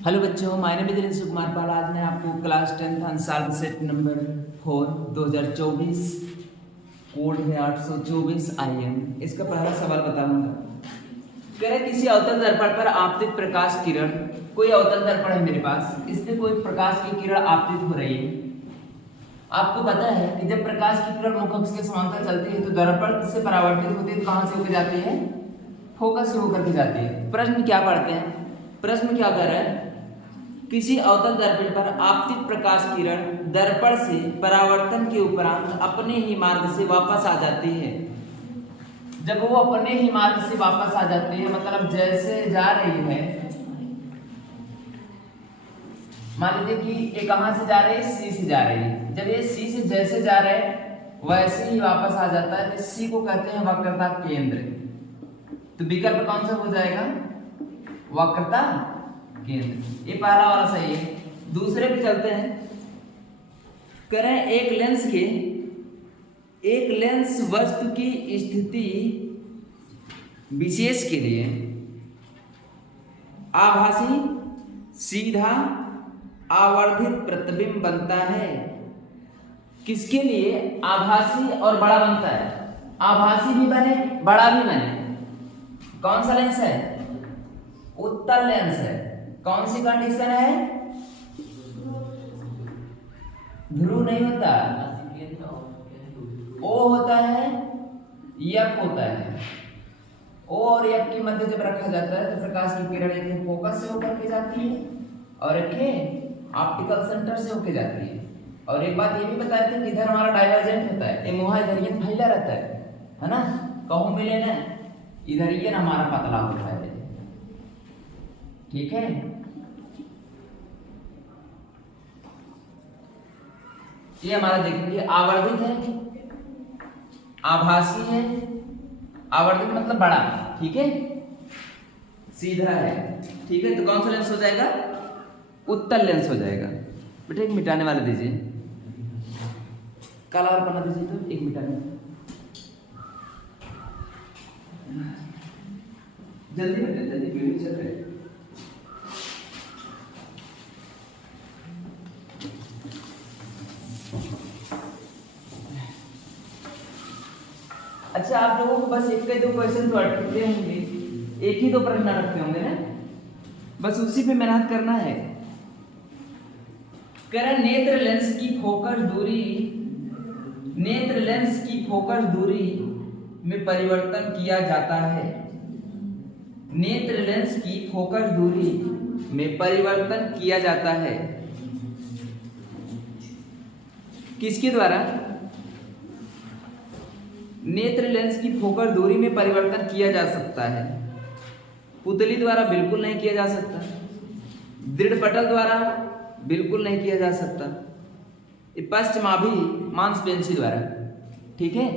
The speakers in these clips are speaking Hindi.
हेलो बच्चों, my name is Rishi Kumar Pal. आज मैं आपको class 10th unsolved set number 4 2024 code है 824 IM। इसका पहला सवाल बताऊंगा। कह रहे किसी अवतल दर्पण पर आपतित प्रकाश किरण, कोई अवतल दर्पण है मेरे पास, इस पे कोई प्रकाश की किरण आपतित हो रही है। आपको पता है कि जब प्रकाश की किरण मुख अक्ष के समांतर चलती है तो दर्पण से परावर्तित होती है तो कहां से होकर जाती है? फोकस से होकर के जाती है। प्रश्न क्या पढ़ते हैं? प्रश्न क्या कर रहा है? किसी अवतल दर्पण पर आपतित प्रकाश किरण दर्पण से परावर्तन के उपरांत अपने ही मार्ग से वापस आ जाती है। जब वो अपने ही मार्ग से वापस आ जाती है, मतलब जैसे जा रही है, मान लीजिए कि ये कहां से जा रही है? सी से जा रही है। जब ये सी से जैसे जा रहे हैं वैसे ही वापस आ जाता है तो सी को कहते हैं वक्रता केंद्र। तो विकल्प कौन सा हो जाएगा? वक्रता केंद्र। ये पहला वाला सही है। दूसरे पे चलते हैं। करें एक लेंस वस्तु की स्थिति विशेष के लिए आभासी सीधा आवर्धित प्रतिबिंब बनता है। किसके लिए आभासी और बड़ा बनता है? आभासी भी बने बड़ा भी बने। कौन सा लेंस है? उत्तल लेंस है। कौन सी कंडीशन है? ध्रुव नहीं होता, ओ होता है, एफ होता है। ओ और एफ के मध्य जब रखा जाता है तो प्रकाश की किरण एक फोकस से होकर के जाती है और एक ऑप्टिकल सेंटर से होकर जाती है। और एक बात ये भी बताए थे कि इधर हमारा डाइवर्जेंट होता है, ये मुहा इधर ये फैला रहता है ना। कहूं मिले ना, इधर ये ना हमारा पतला होता है। ठीक है, ये हमारा देखिए आवर्धित है, आभासी है। आवर्धित मतलब बड़ा, ठीक है, सीधा है। ठीक है, तो कौन सा लेंस हो जाएगा? उत्तल लेंस हो जाएगा। बेटा एक मिटाने वाले दीजिए, काला और पन्ना दीजिए, तो एक मिटाने। जल्दी बेटा जल्दी, वीडियो चल रही है। अच्छा, आप लोगों को बस एक के दो क्वेश्चन तो अटकते होंगे, एक ही दो प्रश्न रखते होंगे ना, बस उसी पे मेहनत करना है। करें नेत्र लेंस की फोकस दूरी में परिवर्तन किया जाता है। नेत्र लेंस की फोकस दूरी में परिवर्तन किया जाता है किसके द्वारा? नेत्र लेंस की फोकस दूरी में परिवर्तन किया जा सकता है। पुतली द्वारा बिल्कुल नहीं किया जा सकता, दृढ़ पटल द्वारा बिल्कुल नहीं किया जा सकता, पश्चमाभि मांसपेशी द्वारा। ठीक है,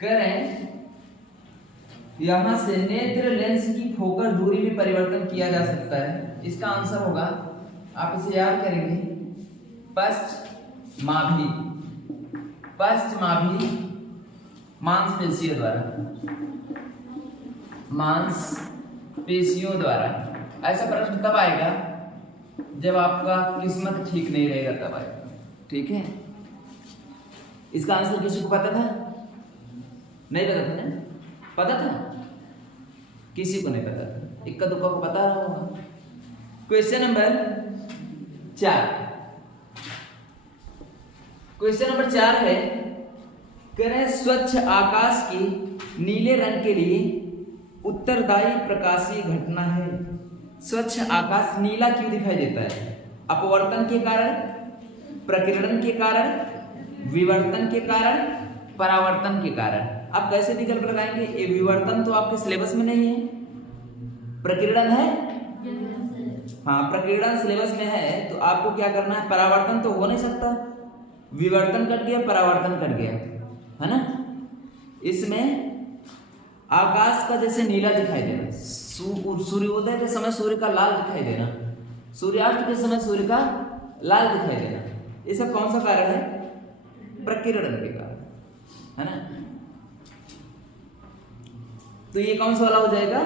करें यहां से नेत्र लेंस की फोकस दूरी में परिवर्तन किया जा सकता है। इसका आंसर होगा, आप इसे याद करेंगे, पश्चमाभि मांसपेशियों द्वारा। ऐसा प्रश्न तब आएगा जब आपका किस्मत ठीक नहीं रहेगा, तब आएगा। ठीक है, इसका आंसर किसी को पता था? नहीं पता था ना? पता था? किसी को नहीं पता था, इक्का दुक्का को पता होगा। क्वेश्चन नंबर 4 है, करें स्वच्छ आकाश की नीले रंग के लिए उत्तरदायी प्रकाशीय घटना है। स्वच्छ आकाश नीला क्यों दिखाई देता है? अपवर्तन के कारण, प्रकीर्णन के कारण, विवर्तन के कारण, परावर्तन के कारण। आप कैसे विकल्प लगाएंगे? ये विवर्तन तो आपके सिलेबस में नहीं है, प्रकीर्णन है, हाँ प्रकीर्णन सिलेबस में है, तो आपको क्या करना है? परावर्तन तो हो नहीं सकता, विवर्तन कट गया, परावर्तन कट गया, है ना। इसमें आकाश का जैसे नीला दिखाई देना, सूर्योदय के समय सूर्य का लाल दिखाई देना, सूर्यास्त के समय सूर्य का लाल दिखाई देना, ये सब कौन सा कारण है? प्रकीर्णन के कारण, है ना। तो ये कौन सा वाला हो जाएगा?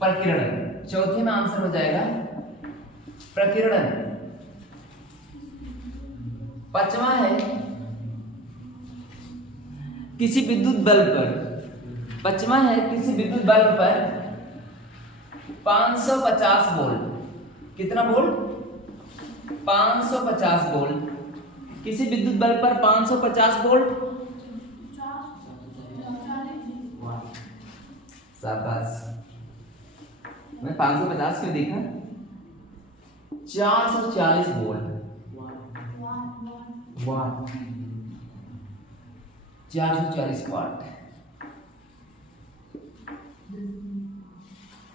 प्रकीर्णन। चौथे में आंसर हो जाएगा प्रकीर्णन। पांचवा है किसी विद्युत बल्ब पर, पांचवा है किसी विद्युत बल्ब पर 550 वोल्ट, कितना वोल्ट? 550 वोल्ट। किसी विद्युत बल्ब पर 550 वोल्ट, शाबाश। मैं 550 क्यों देखा? 440 वोल्ट, वाट, 440 वाट।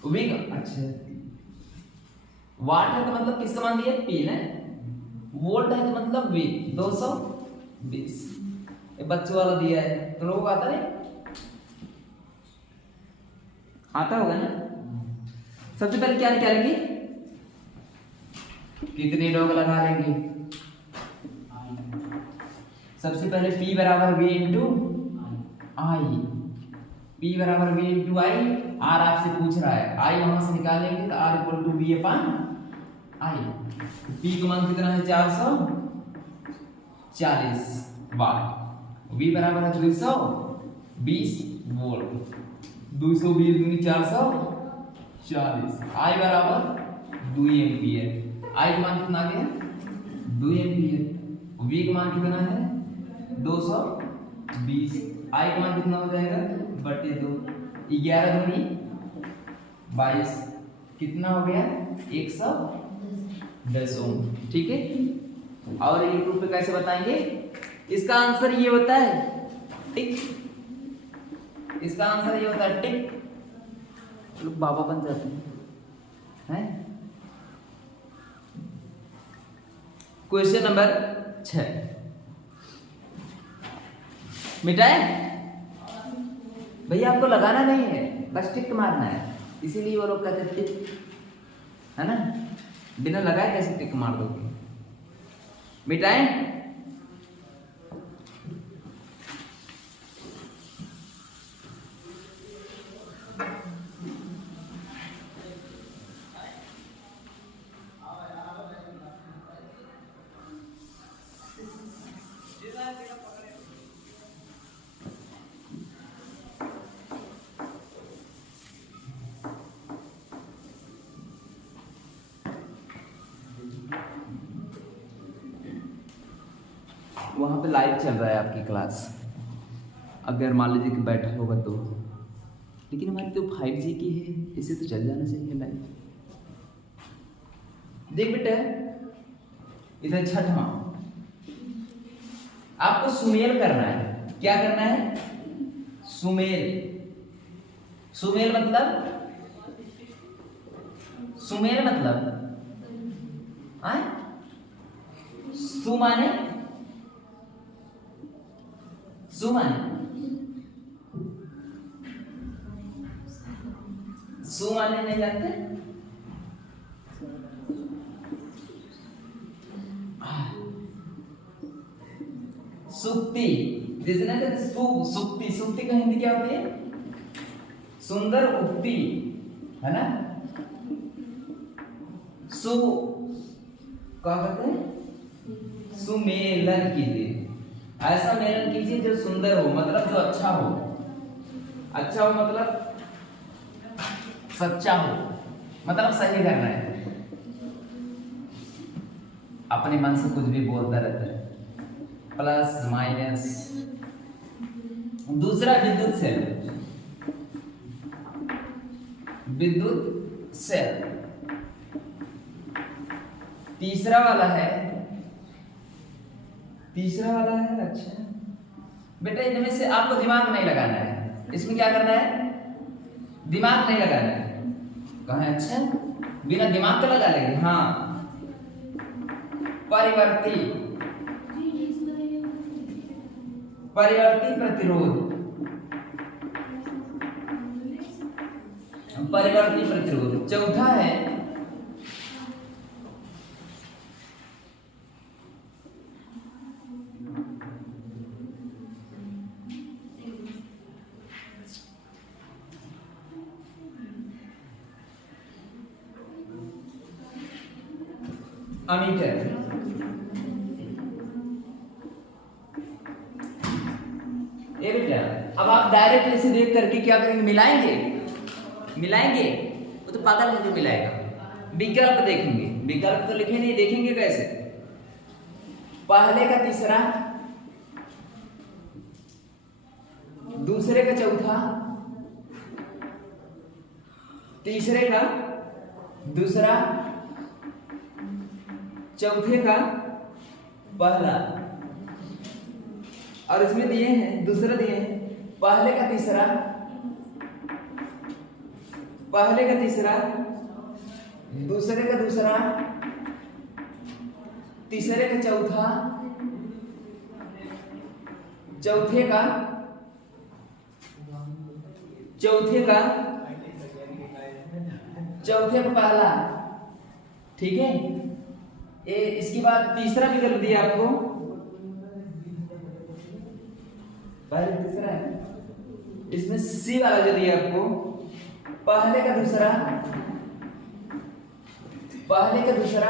विग, अच्छा वाट है तो मतलब किसका मान दिया? पी ना। वोल्ट है तो मतलब वी, 220। ये बच्चों वाला दिया है, तो लोगों को आता है, आता होगा ना। सबसे पहले क्या निकालेंगे? कितने लोग लगा लेंगे? सबसे पहले P बराबर V इंटू आई, P बराबर V इंटू आई। R आपसे पूछ रहा है, I वहां से निकालेंगे तो R equal to V upon I. P का मान कितना है? 440 वाट। V बराबर है 220 वोल्ट, 220 दूनी 440। I बराबर 2 एम्पियर। I का मान कितना आ गया? 2 एम्पियर। V का मान कितना है? 220। I का मान कितना हो जाएगा? बटे 2, 11 दूनी 22, कितना हो गया? 110 ओम। ठीक है। और यूट्यूब पे कैसे बताएंगे? इसका आंसर ये होता है टिक, इसका आंसर ये होता है टिक। लोग बाबा बन जाते हैं। क्वेश्चन नंबर 6 मिटाए भैया, आपको लगाना नहीं है, बस टिक मारना है, इसीलिए वो लोग कहते हैं टिक, है ना। बिना लगाए कैसे टिक मार दोगे? मिटाएं। वहाँ पे लाइव चल रहा है आपकी क्लास, अगर मान लीजिए कि बैठा होगा तो, लेकिन हमारी तो 5G की है, इसे तो चल जाना चाहिए लाइव। देख बेटा, इधर छठवां आपको सुमेल करना है। क्या करना है? सुमेल। सुमेल मतलब, सुमेल मतलब सु माने, सु माने, सु माने नहीं जानते? सुक्ति, सुक्ति, सुक्ति का हिंदी क्या होती है? सुंदर उक्ति, है ना। सु क्या कहते हैं? सुमेलन कीजिए, ऐसा मेलन कीजिए जो सुंदर हो, मतलब जो अच्छा हो। अच्छा हो मतलब सच्चा हो, मतलब सही करना है। अपने मन से कुछ भी बोलता रहता है, प्लस माइनस। दूसरा विद्युत सेल, विद्युत सेल। तीसरा वाला है, तीसरा वाला है, अच्छा बेटा इनमें से आपको दिमाग नहीं लगाना है। इसमें क्या करना है? दिमाग नहीं लगाना है। कहाँ? अच्छा बिना दिमाग के लगा लेंगे। हाँ, परिवर्ती, परिवर्ती प्रतिरोध, परिवर्ती प्रतिरोध। चौथा है अमीटर। ये बेटा अब आप डायरेक्ट इसे देख करके क्या करेंगे, मिलाएंगे, मिलाएंगे वो तो पागल है जो मिलाएगा। विकल्प देखेंगे, विकल्प तो लिखे नहीं, देखेंगे कैसे। पहले का तीसरा, दूसरे का चौथा, तीसरे का दूसरा, चौथे का पहला। और इसमें दिए हैं, दूसरा दिए हैं पहले का तीसरा, पहले का तीसरा, दूसरे का दूसरा, तीसरे का चौथा, चौथे का, चौथे का, चौथे का पहला। ठीक है, ये इसके बाद तीसरा विकल्प दिया आपको, पहले तीसरा है, इसमें सी वाला जो दिया आपको, पहले का दूसरा, पहले का दूसरा,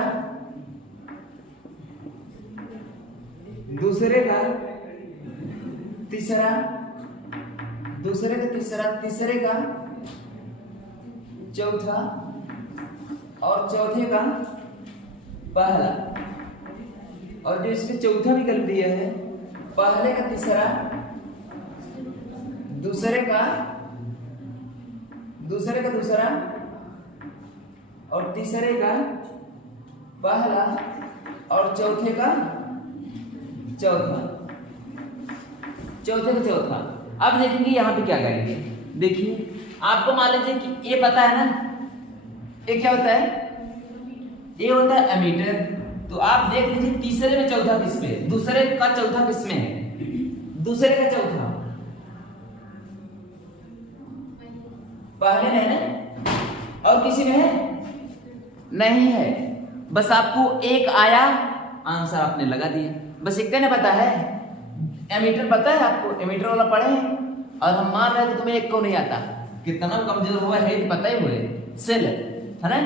दूसरे का तीसरा, दूसरे का तीसरा, तीसरे का चौथा और चौथे का पहला। और जो इसमें चौथा विकल्प दिया है, पहले का तीसरा, दूसरे का, दूसरे का दूसरा और तीसरे का पहला और चौथे का चौथा, चौथे का चौथा। अब देखेंगे यहाँ पे क्या करेंगे। देखिए आपको मान लीजिए कि ये पता है ना, ये क्या होता है, ये होता है एमीटर। तो आप देख लीजिए तीसरे में चौथा किस पे, दूसरे का चौथा किस में है, दूसरे का चौथा, पहले नहीं ना, और किसी में है नहीं है। बस आपको एक आया, आंसर आपने लगा दिया, बस एक कहने पता है। एमीटर पता है आपको, एमीटर वाला पढ़े हैं, और हम मान रहे थे तुम्हें एक को नहीं आता, कितना कमजोर हुआ है पता ही हुए। सेल है ना,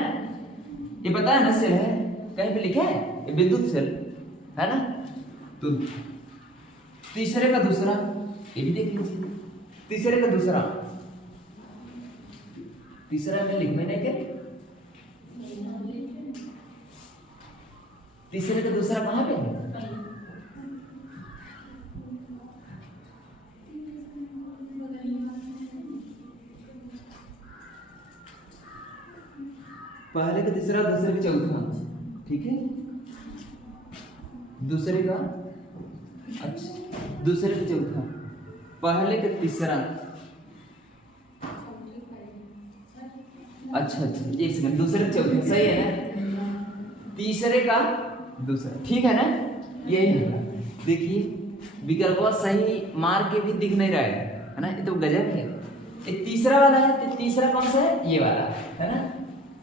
ये पता है ना, सेल है, कहीं पे लिखा है ये विद्युत सेल है ना। तो तीसरे का दूसरा, ये भी देख लीजिए, तीसरे का दूसरा, तीसरा में लिख मैंने क्या, तीसरे का दूसरा कहां पे है, पहले का तीसरा, दूसरे का चौथा। ठीक है, दूसरे का, अच्छा दूसरे का चौथा, पहले का तीसरा, अच्छा अच्छा एक सेकंड, दूसरे का चौथा सही है ना, तीसरे का दूसरा, ठीक है ना, यही है। देखिए विकल्प सही मार के भी दिख नहीं रहा है ना, ये तो गजब है। ये तीसरा वाला है, तो तीसरा कौन सा है, ये वाला है ना,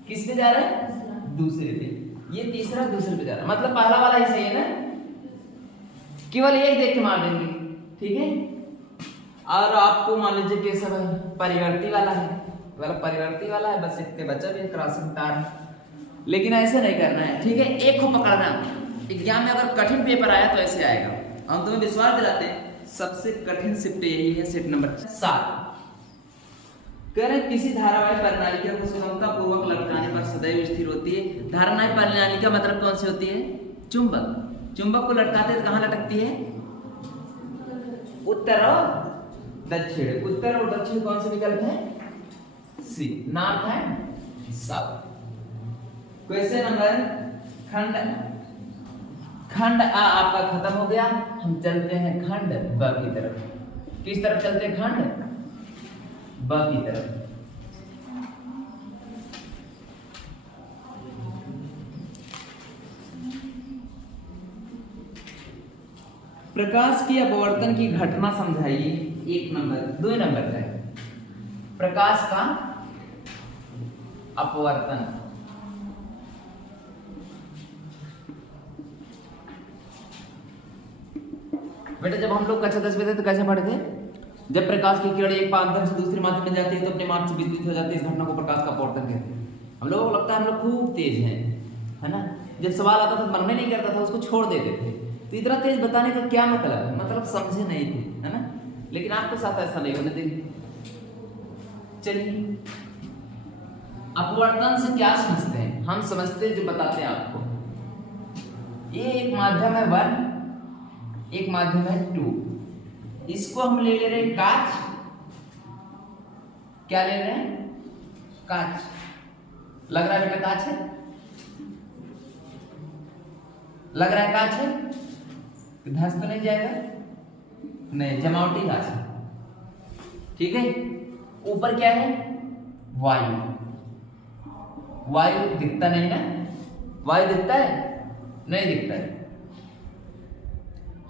किस पे जा रहा है, दूसरे पे। ये तीसरा दूसरे पे जा रहा है, मतलब पहला वाला ही सही है ना, केवल एक देख के मार देंगे। ठीक है, और आपको मान लीजिए कि सब परिवर्ती वाला है, वाला परिवर्ती वाला है, बस इसके बच्चा भी क्रॉसिंग तार है, लेकिन ऐसे नहीं करना है। ठीक है, एक को पकड़ना। एग्जाम में अगर कठिन पेपर आया तो ऐसे आएगा, हम तुम्हें विश्वास दिलाते हैं सबसे कठिन शिफ्ट यही है, शिफ्ट नंबर 7। कह रहे किसी धारावाहिक प्रणालिका को सुगमता पूर्वक लटकाने पर सदैव स्थिर होती है। धारावाहिक प्रणालिका मतलब कौन सी होती है, चुंबक। चुंबक को लटकाते हैं तो कहाँ लटकती है, उत्तर और दक्षिण। उत्तर और दक्षिण कौन से विकल्प है, C, north and south. Question number खंड, खंड आ आपका खत्म हो गया, हम चलते हैं खंड ब की तरफ। किस तरफ चलते हैं, खंड ब की तरफ। प्रकाश की अपवर्तन की घटना समझाइए। 1 नंबर, 2 नंबर का है, प्रकाश का अपवर्तन। बेटा जब हम लोग कक्षा 10 में थे तो कैसे पढ़ते, जब प्रकाश की किरण एक माध्यम से दूसरे माध्यम में जाती है तो अपने माध्यम से विद्युत हो जाती है, इस घटना को प्रकाश का अपवर्तन कहते हैं। हम लोगों को लगता है हम लोग खूब तेज हैं, है ना, जब सवाल आता था मन में नहीं करता था उसको छोड़ देते थे। तो इतना तेज बताने का क्या मतलब है, मतलब समझे नहीं थे, है ना। लेकिन आपके साथ ऐसा नहीं होने देंगे। चलिए अपवर्तन से क्या समझते हैं, हम समझते हैं जो बताते हैं आपको। ये एक माध्यम है 1, एक माध्यम है 2। इसको हम ले रहे हैं कांच। क्या ले रहे हैं? कांच। लग रहा है बेटा कांच है, लग रहा है कांच है, धंस तो नहीं जाएगा, नहीं, जमावटी कांच है, ठीक है। ऊपर क्या है? वायु। वायु दिखता नहीं ना, वायु दिखता है? नहीं दिखता है।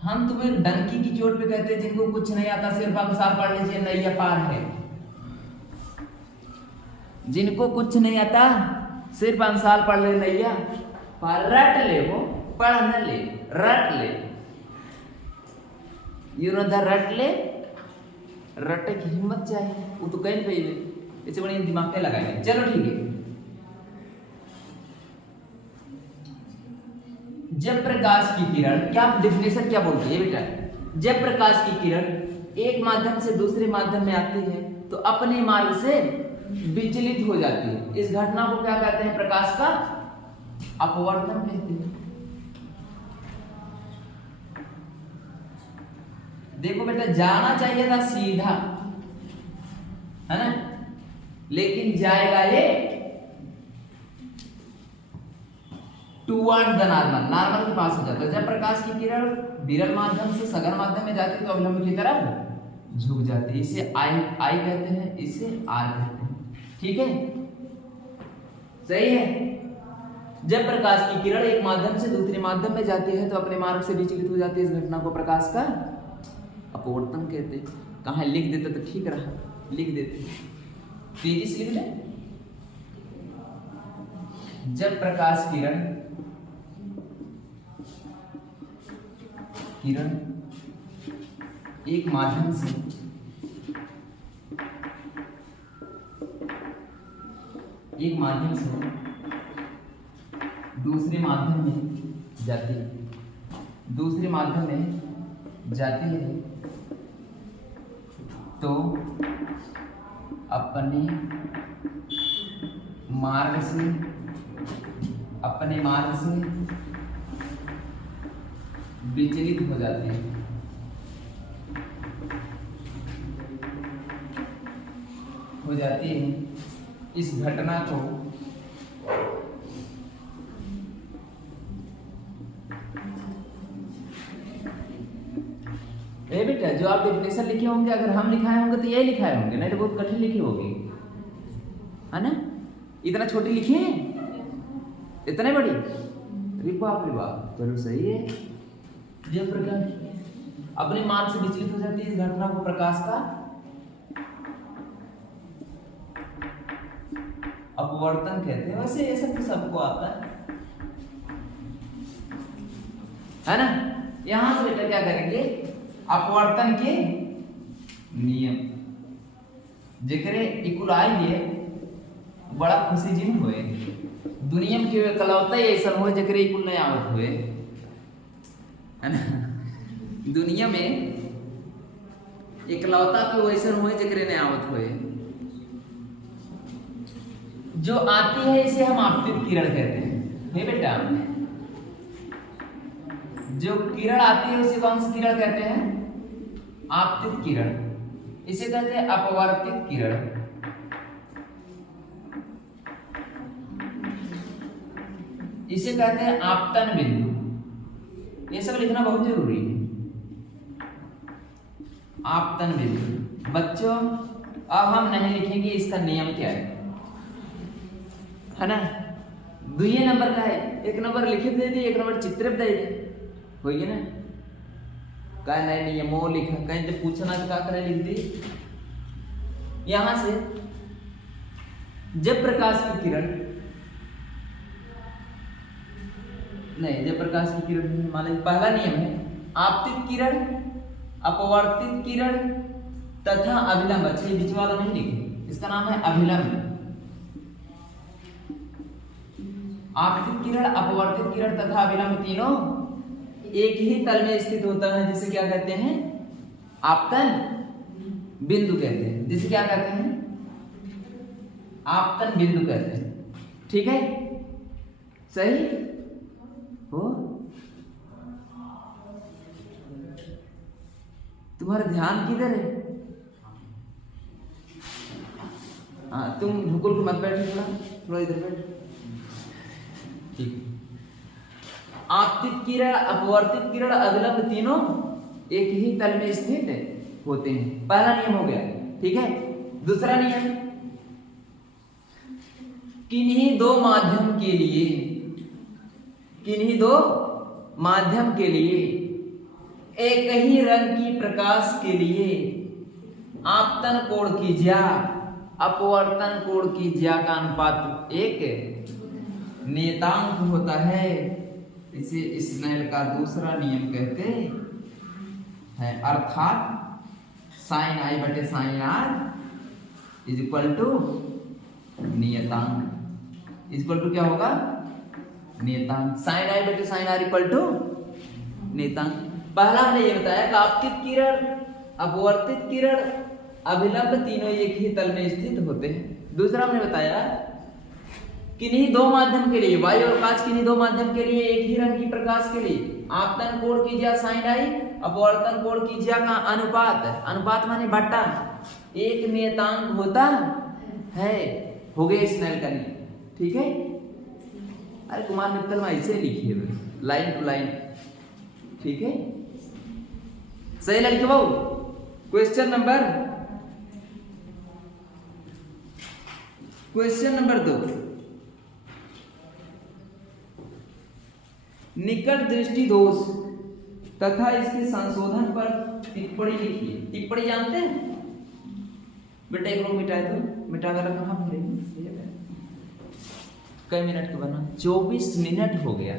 हम तुम्हें डंकी की चोट पे कहते हैं जिनको कुछ नहीं आता सिर्फ आप साल पढ़ लीजिए नैया पार है। जिनको कुछ नहीं आता सिर्फ अंसाल पढ़ ले नैया पार। रट ले, वो पढ़ न ले, रट ले, यू नो द रट ले। रटे की हिम्मत चाहिए, वो तो कहीं पे इसे बड़ी दिमाग पे लगाएंगे। चलो ठीक है। जब प्रकाश की किरण, क्या डेफिनेशन क्या बोलती है बेटा? जब प्रकाश की किरण एक माध्यम से दूसरे माध्यम में आती है तो अपने मार्ग से विचलित हो जाती है। इस घटना को क्या कहते हैं? प्रकाश का अपवर्तन कहते हैं। देखो बेटा, जाना चाहिए था सीधा, है ना, लेकिन जाएगा ये टूवर्ड द नॉर्मल, नॉर्मल के पास हो जाता है। जब प्रकाश की किरण विरल माध्यम से सघन माध्यम में जाती है तो अवलंब की तरफ झुक जाती है। इसे आई कहते हैं, इसे आर कहते हैं, ठीक है, सही है। जब प्रकाश की किरण एक माध्यम से दूसरे माध्यम में जाती है तो अपने मार्ग से विचलित हो जाती है। इस घटना को प्रकाश का अपवर्तन कहते हैं। कहाँ लिख देते तो ठीक रहा, लिख देते, तेजी से लिख ले। जब प्रकाश किरण एक माध्यम से दूसरे माध्यम में जाती है, दूसरे माध्यम में जाती है तो अपने मार्ग से विचलित हो जाते हैं। इस घटना को बेटा जो आप डेफिनेशन लिखे होंगे, अगर हम लिखाए होंगे तो यही लिखाए होंगे, नहीं तो बहुत कठिन लिखी होगी, है ना। इतना छोटी लिखी है, इतने बड़ी, अरे बाप रे बाप। चलो सही है। जब प्रकाश अपने मार्ग से विचलित हो जाती है इस घटना को प्रकाश का अपवर्तन कहते हैं। वैसे ये सब तो सबको आता है ना। यहां से बेटा क्या करेंगे? अपवर्तन के नियम जेकरे इकुल आएंगे बड़ा खुशी जिन हुए। दुनिया में केवल कलौता ही ऐसा हो जेकरे इकुल नहीं आवत हुए, है ना। दुनिया में इकलौता के वैसे हुए जेकरे नहीं आवत हुए। जो आती है इसे हम आपतित किरण कहते हैं। हे बेटा, जो किरण आती है उसे कौन सी किरण कहते हैं? आपतित किरण। इसे कहते हैं अपवर्तित किरण। इसे कहते हैं आपतन बिंदु। ये सब लिखना बहुत जरूरी है। आपतन बिंदु। बच्चों अब हम नहीं लिखेंगे इसका नियम क्या है ना। 2 नंबर का है, 1 नंबर लिखित दे दी, 1 नंबर चित्र दे दी, हो गया ना। क्या नहीं नियमों लिखा, कहीं जब पूछना तो क्या करें लिख दी। यहां से जब प्रकाश की किरण नहीं, जब प्रकाश की किरण मान लीजिए पहला नियम है आपतित किरण, अपवर्तित किरण तथा अभिलंब। अच्छा ये बीच वाला नहीं लिखे, इसका नाम है अभिलंब। आपतित किरण, अपवर्तित किरण तथा अभिलंब तीनों एक ही तल में स्थित होता है, जिसे क्या कहते हैं? आपतन बिंदु कहते हैं। जिसे क्या कहते हैं? आपतन बिंदु कहते हैं। ठीक है, सही हो? तुम्हारा ध्यान किधर है? हाँ, तुम ढुकुल को मत बैठो, थोड़ा इधर बैठ। ठीक। आपतित किरण, अपवर्तित किरण, अभिलंब तीनों एक ही तल में स्थित होते हैं। पहला नियम हो गया। ठीक है, दूसरा नियम, किन्हीं दो माध्यम के लिए, किन्हीं दो माध्यम के लिए एक ही रंग की प्रकाश के लिए आपतन कोण की ज्या, अपवर्तन कोण की ज्या का अनुपात एक नियतांक होता है। इसे स्नेल का दूसरा नियम कहते हैं, अर्थात साइन आई बटे sine R is equal to नियतांक। इक्वल टू क्या होगा? नियतांक। साइन आई बटे साइन आर इक्वल टू नियतांक। पहला हमने ये बताया कि आपतित किरण, अपवर्तित किरण, अभिलंब तीनों एक ही तल में स्थित होते हैं। दूसरा हमने बताया किन्हीं दो माध्यम के लिए, वायु और कांच, किन्हीं दो माध्यम के लिए एक ही रंग की प्रकाश के लिए आपतन कोण की ज्या साइन आई, अपवर्तन कोण की ज्या का अनुपात, अनुपात माने बट्टा, एक नियतांक होता है। हो गए स्नेल का नियम। ठीक है, अरे कुमार मित्तल में ऐसे लिखिए लाइन टू लाइन। ठीक है, सही लड़के बाबू। क्वेश्चन नंबर 2, निकट दृष्टि दोष तथा इसके संशोधन पर टिप्पणी लिखिए। टिप्पणी जानते हैं बेटा? एक लोग मिटाए तो मिटा कर कहाँ भरेंगे? कई मिनट का बना? 24 मिनट हो गया।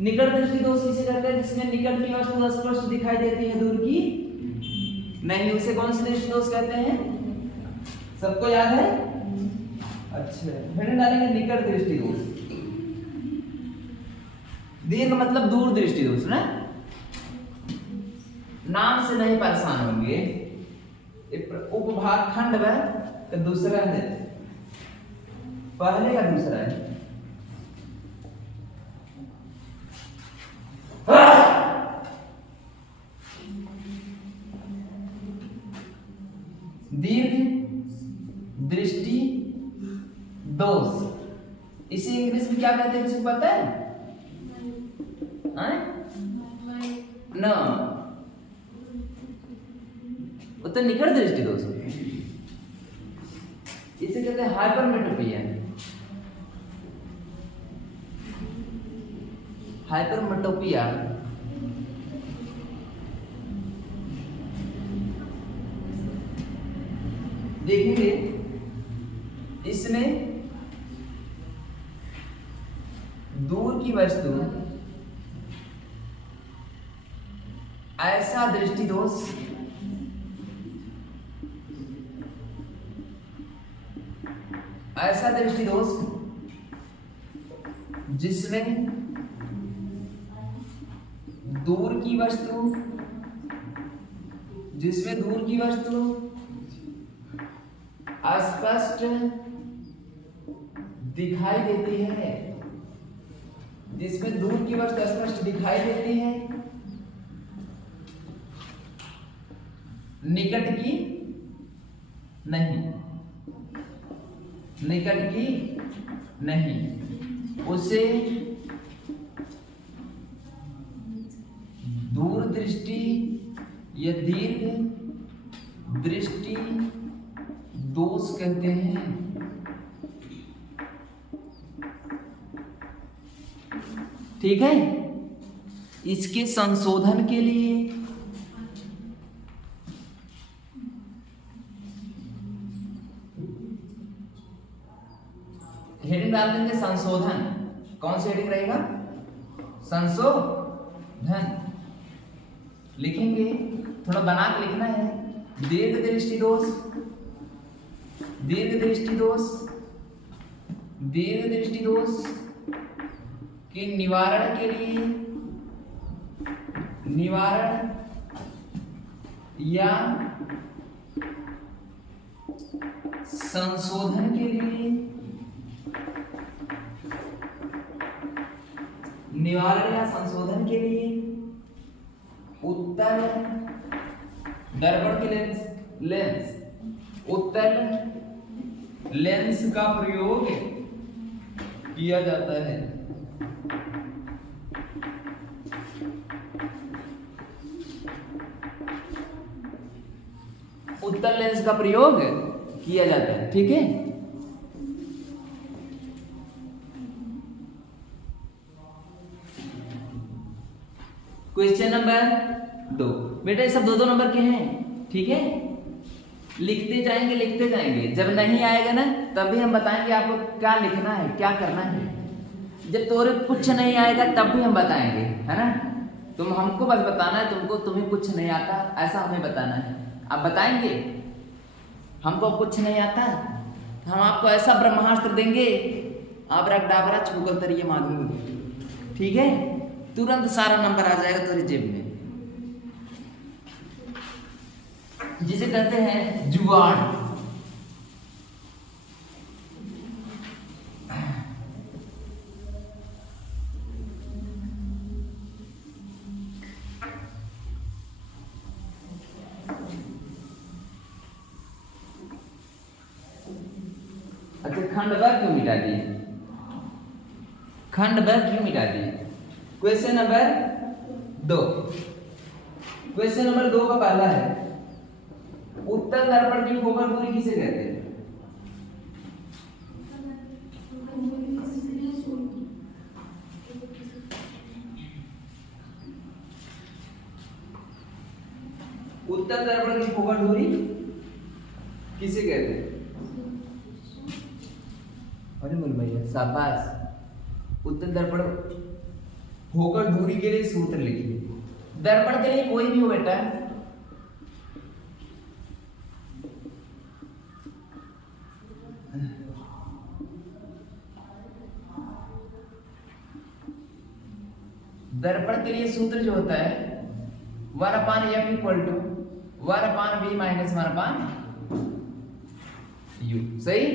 निकट दृष्टि दोष किसे कहते हैं? जिसमें निकट की वस्तु स्पष्ट दिखाई देती है, दूर की नहीं। उसे कौन सी दृष्टि दोष कहते हैं? सबको याद है? अच्छा, फिर डालेंगे निकट दृष्टि दोष। दीर्घ मतलब दूर दृष्टि दोष ना। नाम से नहीं परेशान होंगे। उपभाग खंड वह तो दूसरा है, पहले का दूसरा है। दीर्घ दृष्टि दोष, इसे इंग्लिश में क्या कहते हैं? किसको पता है? ना, वो तो निकट दृष्टि दोष है। इसे कहते हैं हाइपरमेट्रोपिया। हाइपरमेट्रोपिया देखेंगे, इसमें दूर की वस्तु ऐसा दृष्टि दोष, ऐसा दृष्टि दोष जिसमें दूर की वस्तु, जिसमें दूर की वस्तु स्पष्ट दिखाई देती है, जिसमें दूर की वस्तु स्पष्ट दिखाई देती है, निकट की नहीं, निकट की नहीं, उसे दूर दृष्टि या दीर्घ दृष्टि दोष कहते हैं। ठीक है, इसके संशोधन के लिए हेडिंग डाल देंगे संशोधन। कौन सी हेडिंग रहेगा? संशोधन लिखेंगे, थोड़ा बना के लिखना है। दीर्घ दृष्टि दोष, दीर्घ दृष्टि दोष, दीर्घ दृष्टि दोष के निवारण के लिए, निवारण या संशोधन के लिए, निवारण या संशोधन के लिए उत्तल दर्पण के उत्तल लेंस का प्रयोग किया जाता है। उत्तल लेंस का प्रयोग किया जाता है। ठीक है, क्वेश्चन नंबर 2। बेटा ये सब 2-2 नंबर के हैं। ठीक है, लिखते जाएंगे लिखते जाएंगे, जब नहीं आएगा ना तब भी हम बताएंगे आपको क्या लिखना है, क्या करना है। जब तोरे कुछ नहीं आएगा तब भी हम बताएंगे, है ना। तुम हमको बस बताना है, तुम्हें कुछ नहीं आता ऐसा हमें बताना है। आप बताएंगे हमको कुछ नहीं आता, हम आपको ऐसा ब्रह्मास्त्र देंगे आप रगडाबरा छूकर तरिए माधुरी। ठीक है, तुरंत सारा नंबर आ जाएगा तुम्हारी जेब में, जिसे कहते हैं जुगाड़। अच्छा, खंड ब क्यों मिटा दिए? खंड ब क्यों मिटा दिए? Question number 2। क्वेश्चन नंबर 2 का पहला है, उत्तल दर्पण की फोकल दूरी किसे कहते हैं? उत्तल दर्पण की फोकल दूरी किसे कहते हैं? अरे बोल भैया शाबाश। उत्तल दर्पण फोकल दूरी के लिए सूत्र लिखिए। दर्पण के लिए कोई भी हो बेटा, दर्पण के लिए सूत्र जो होता है 1/f = 1/v - 1/u। सही,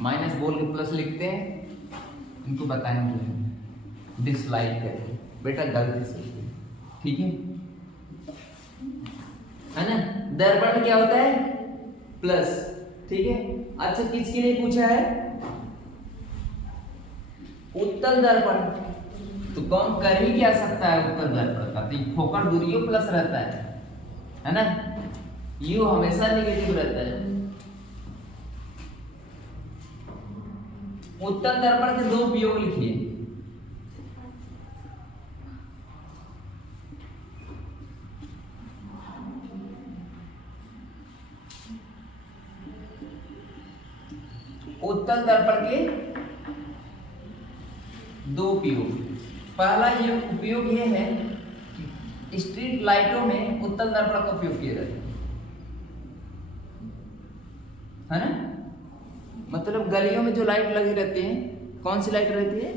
माइनस बोल के प्लस लिखते हैं, इनको बताएंगे डिसलाइक करके बेटा गलती से। ठीक है ना। दर्पण क्या होता है? प्लस। ठीक है, अच्छा किसके लिए पूछा है? उत्तल दर्पण। तो कौन कर ही क्या सकता है उत्तल दर्पण का? तो फोकल दूरी प्लस रहता है ना। यू हमेशा नेगेटिव रहता है। उत्तल दर्पण के 2 उपयोग लिखिए। उत्तल दर्पण के 2 उपयोग। पहला ये उपयोग ये है कि स्ट्रीट लाइटों में उत्तल दर्पण का उपयोग किया जाता है ना। मतलब गलियों में जो लाइट लगी रहती है, कौन सी लाइट रहती है?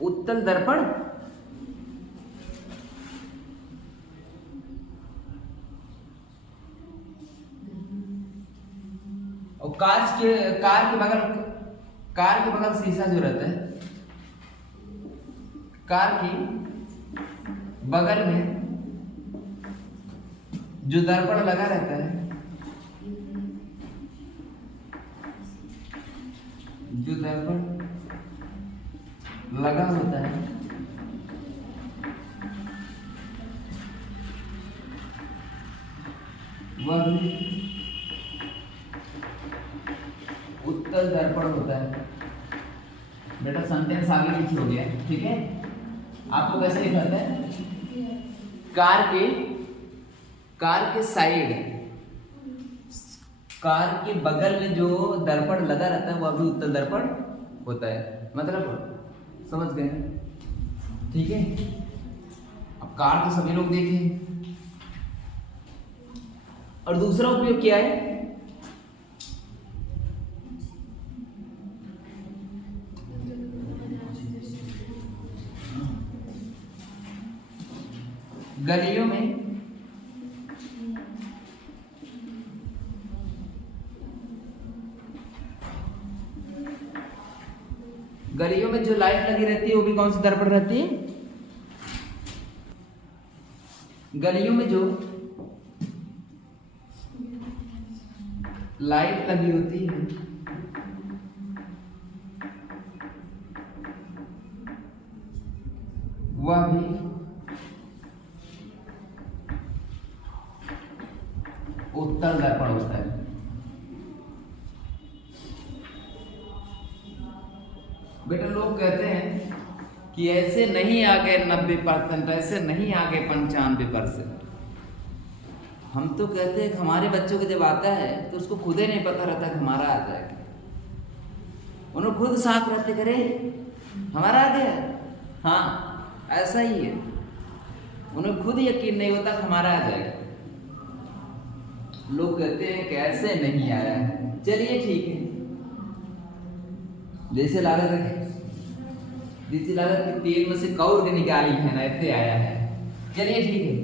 उत्तल दर्पण। और कार के बगल शीशा जो रहता है, कार की बगल में जो दर्पण लगा रहता है, जो दर्पण लगा होता है वह भी उत्तल दर्पण होता है। बेटा सेंटेंस आगे पीछे हो गया, ठीक है। आपको कैसे लिखाता है, कार के साइड, कार के बगल में जो दर्पण लगा रहता है वह भी उत्तल दर्पण होता है। मतलब समझ गए, ठीक है। अब कार तो सभी लोग देखें। और दूसरा उपयोग क्या है, गलियों में जो लाइट लगी रहती है वो भी कौन सी दर्पण रहती है, गलियों में जो लाइट लगी होती है वह भी उत्तल दर्पण होता है। बेटा लोग कहते हैं कि ऐसे नहीं आ गए 90%, ऐसे नहीं आ गए 95%। हम तो कहते हैं कि हमारे बच्चों को जब आता है तो उसको खुद ही नहीं पता रहता कि हमारा आ जाएगा। उन्हें खुद साफ रहते करे हमारा आ गया, हाँ ऐसा ही है। उन्हें खुद यकीन नहीं होता कि हमारा आ जाएगा। लोग कहते हैं कि ऐसे नहीं आया है, चलिए ठीक है। जैसे लागत कि तेल में से कौर के निकाली है ना, ऐसे आया है, चलिए ठीक है।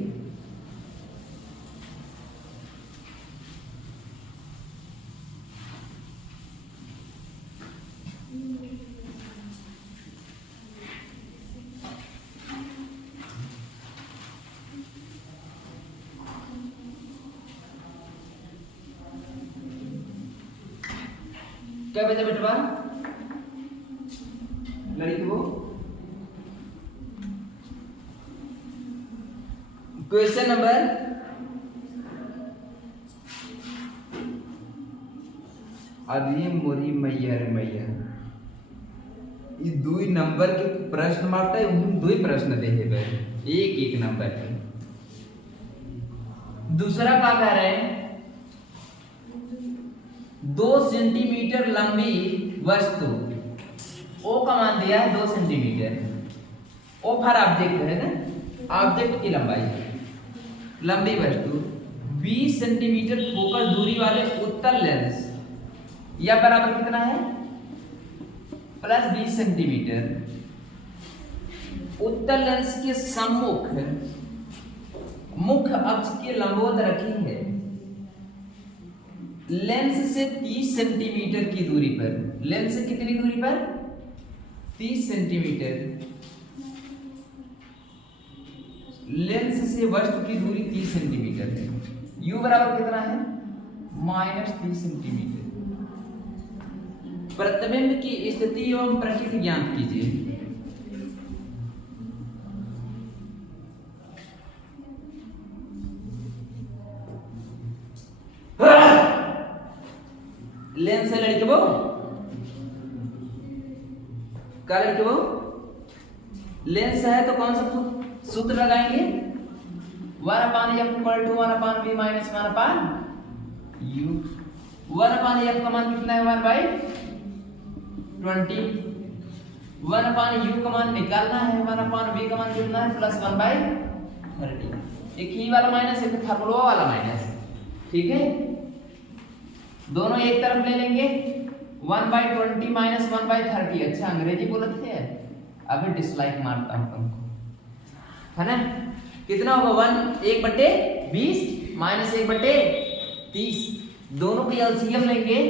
क्या बचा बेटवा, लड़की को क्वेश्चन नंबर अभी मोरी मैया रे मैया, ये दो नंबर के प्रश्न मारता है। उन्हें दो ही प्रश्न दे है, एक नंबर के। दूसरा क्या कह रहे हैं, 2 सेंटीमीटर लंबी वस्तु, ओ का मान दिया है 2 सेंटीमीटर। ओ फॉर ऑब्जेक्ट है ना, ऑब्जेक्ट की लंबाई, लंबी वस्तु 20 सेंटीमीटर फोकस दूरी वाले उत्तल लेंस, यह बराबर कितना है, प्लस 20 सेंटीमीटर उत्तल लेंस के सम्मुख मुख्य अक्ष के लंबवत रखी है। लेंस से 30 सेंटीमीटर की दूरी पर, लेंस से कितनी दूरी पर, 30 सेंटीमीटर। लेंस से वस्तु की दूरी 30 सेंटीमीटर है। U बराबर कितना है, -30 सेंटीमीटर। प्रतिबिंब की स्थिति एवं प्रकृति ज्ञात कीजिए। लेंस है लड़के वो, क्या लड़के वो, लेंस है तो कौन सा सूत्र लगाएंगे, 1/f=1/v - 1/u। 1/f का मान कितना है, 1/20। 1/u का मान निकालना है, 1/v का मान कितना है, +1/30। एक ही वाला माइनस, एक फार्मूला वाला माइनस, ठीक है। दोनों एक तरफ ले लेंगे, 1/20 - 1/30। अच्छा अंग्रेजी बोलते हैं, अभी डिसलाइक मारता हूं तुमको, है ना। कितना होगा, 1/20 - 1/30। दोनों का एलसीएम लेंगे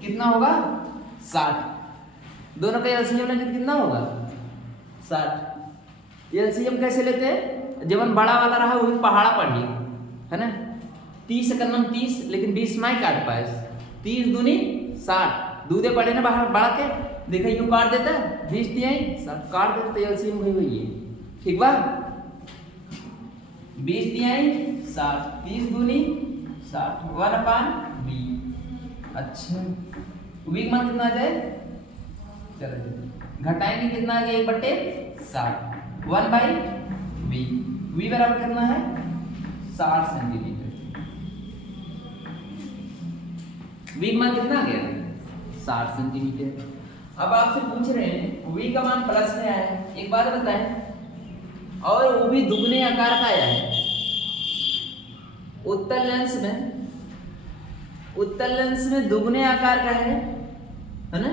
कितना होगा, 60। दोनों का एलसीएम लेंगे कितना होगा, 60। एलसीएम कैसे लेते हैं, जब बड़ा वाला रहा वो भी पहाड़ा पढ़िए, है ना। 30 का नाम 30, लेकिन 20 नहीं काट पाए, 30 दूनी 60। दूधे पड़े ना बाहर बढ़ा के, देखा यूं काट देता है, 20 दिया 60 काट देता है, एलसीएम वही हुई है, ठीक बा। 20 दिया 60, 30 दूनी 60 1/b। अच्छा v का मान कितना आ जाए, चलो घटाएंगे कितना आ गया 1/60 1/v। v बराबर कितना है 60 सेंटीमीटर। v का मान कितना आ गया 60 सेंटीमीटर। अब आपसे पूछ रहे हैं v का मान प्लस में आया है, एक बात बताएं, और वो भी दुगने आकार का आया है। उत्तल लेंस में दुगने आकार का है ना।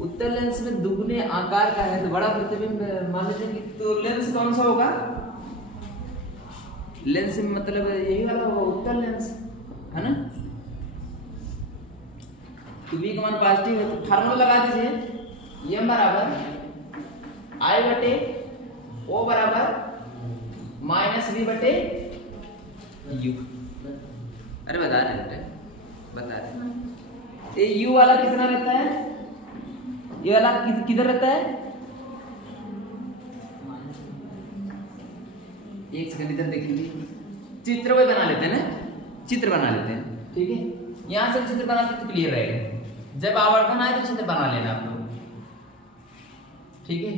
उत्तल लेंस में दुगने आकार का है तो बड़ा प्रतिबिंब मान लीजिए कि, तो लेंस कौन सा होगा, लेंस में मतलब यही वाला होगा उत्तल लेंस, है ना। तो v का मान पॉजिटिव है तो फार्मूला लगा दीजिए, m बराबर I बटे O बराबर माइनस v बटे u। अरे बता रहे ये u वाला कितना रहता है, ये वाला किधर रहता है, एक सेकंड इधर देखिए, चित्र वो बना लेते हैं ना, चित्र बना लेते हैं, ठीक है। यहां से चित्र बनाते तो क्लियर रहेगा, जब आवर्धन आए तो चित्र बना लेना आप लोग, ठीक है।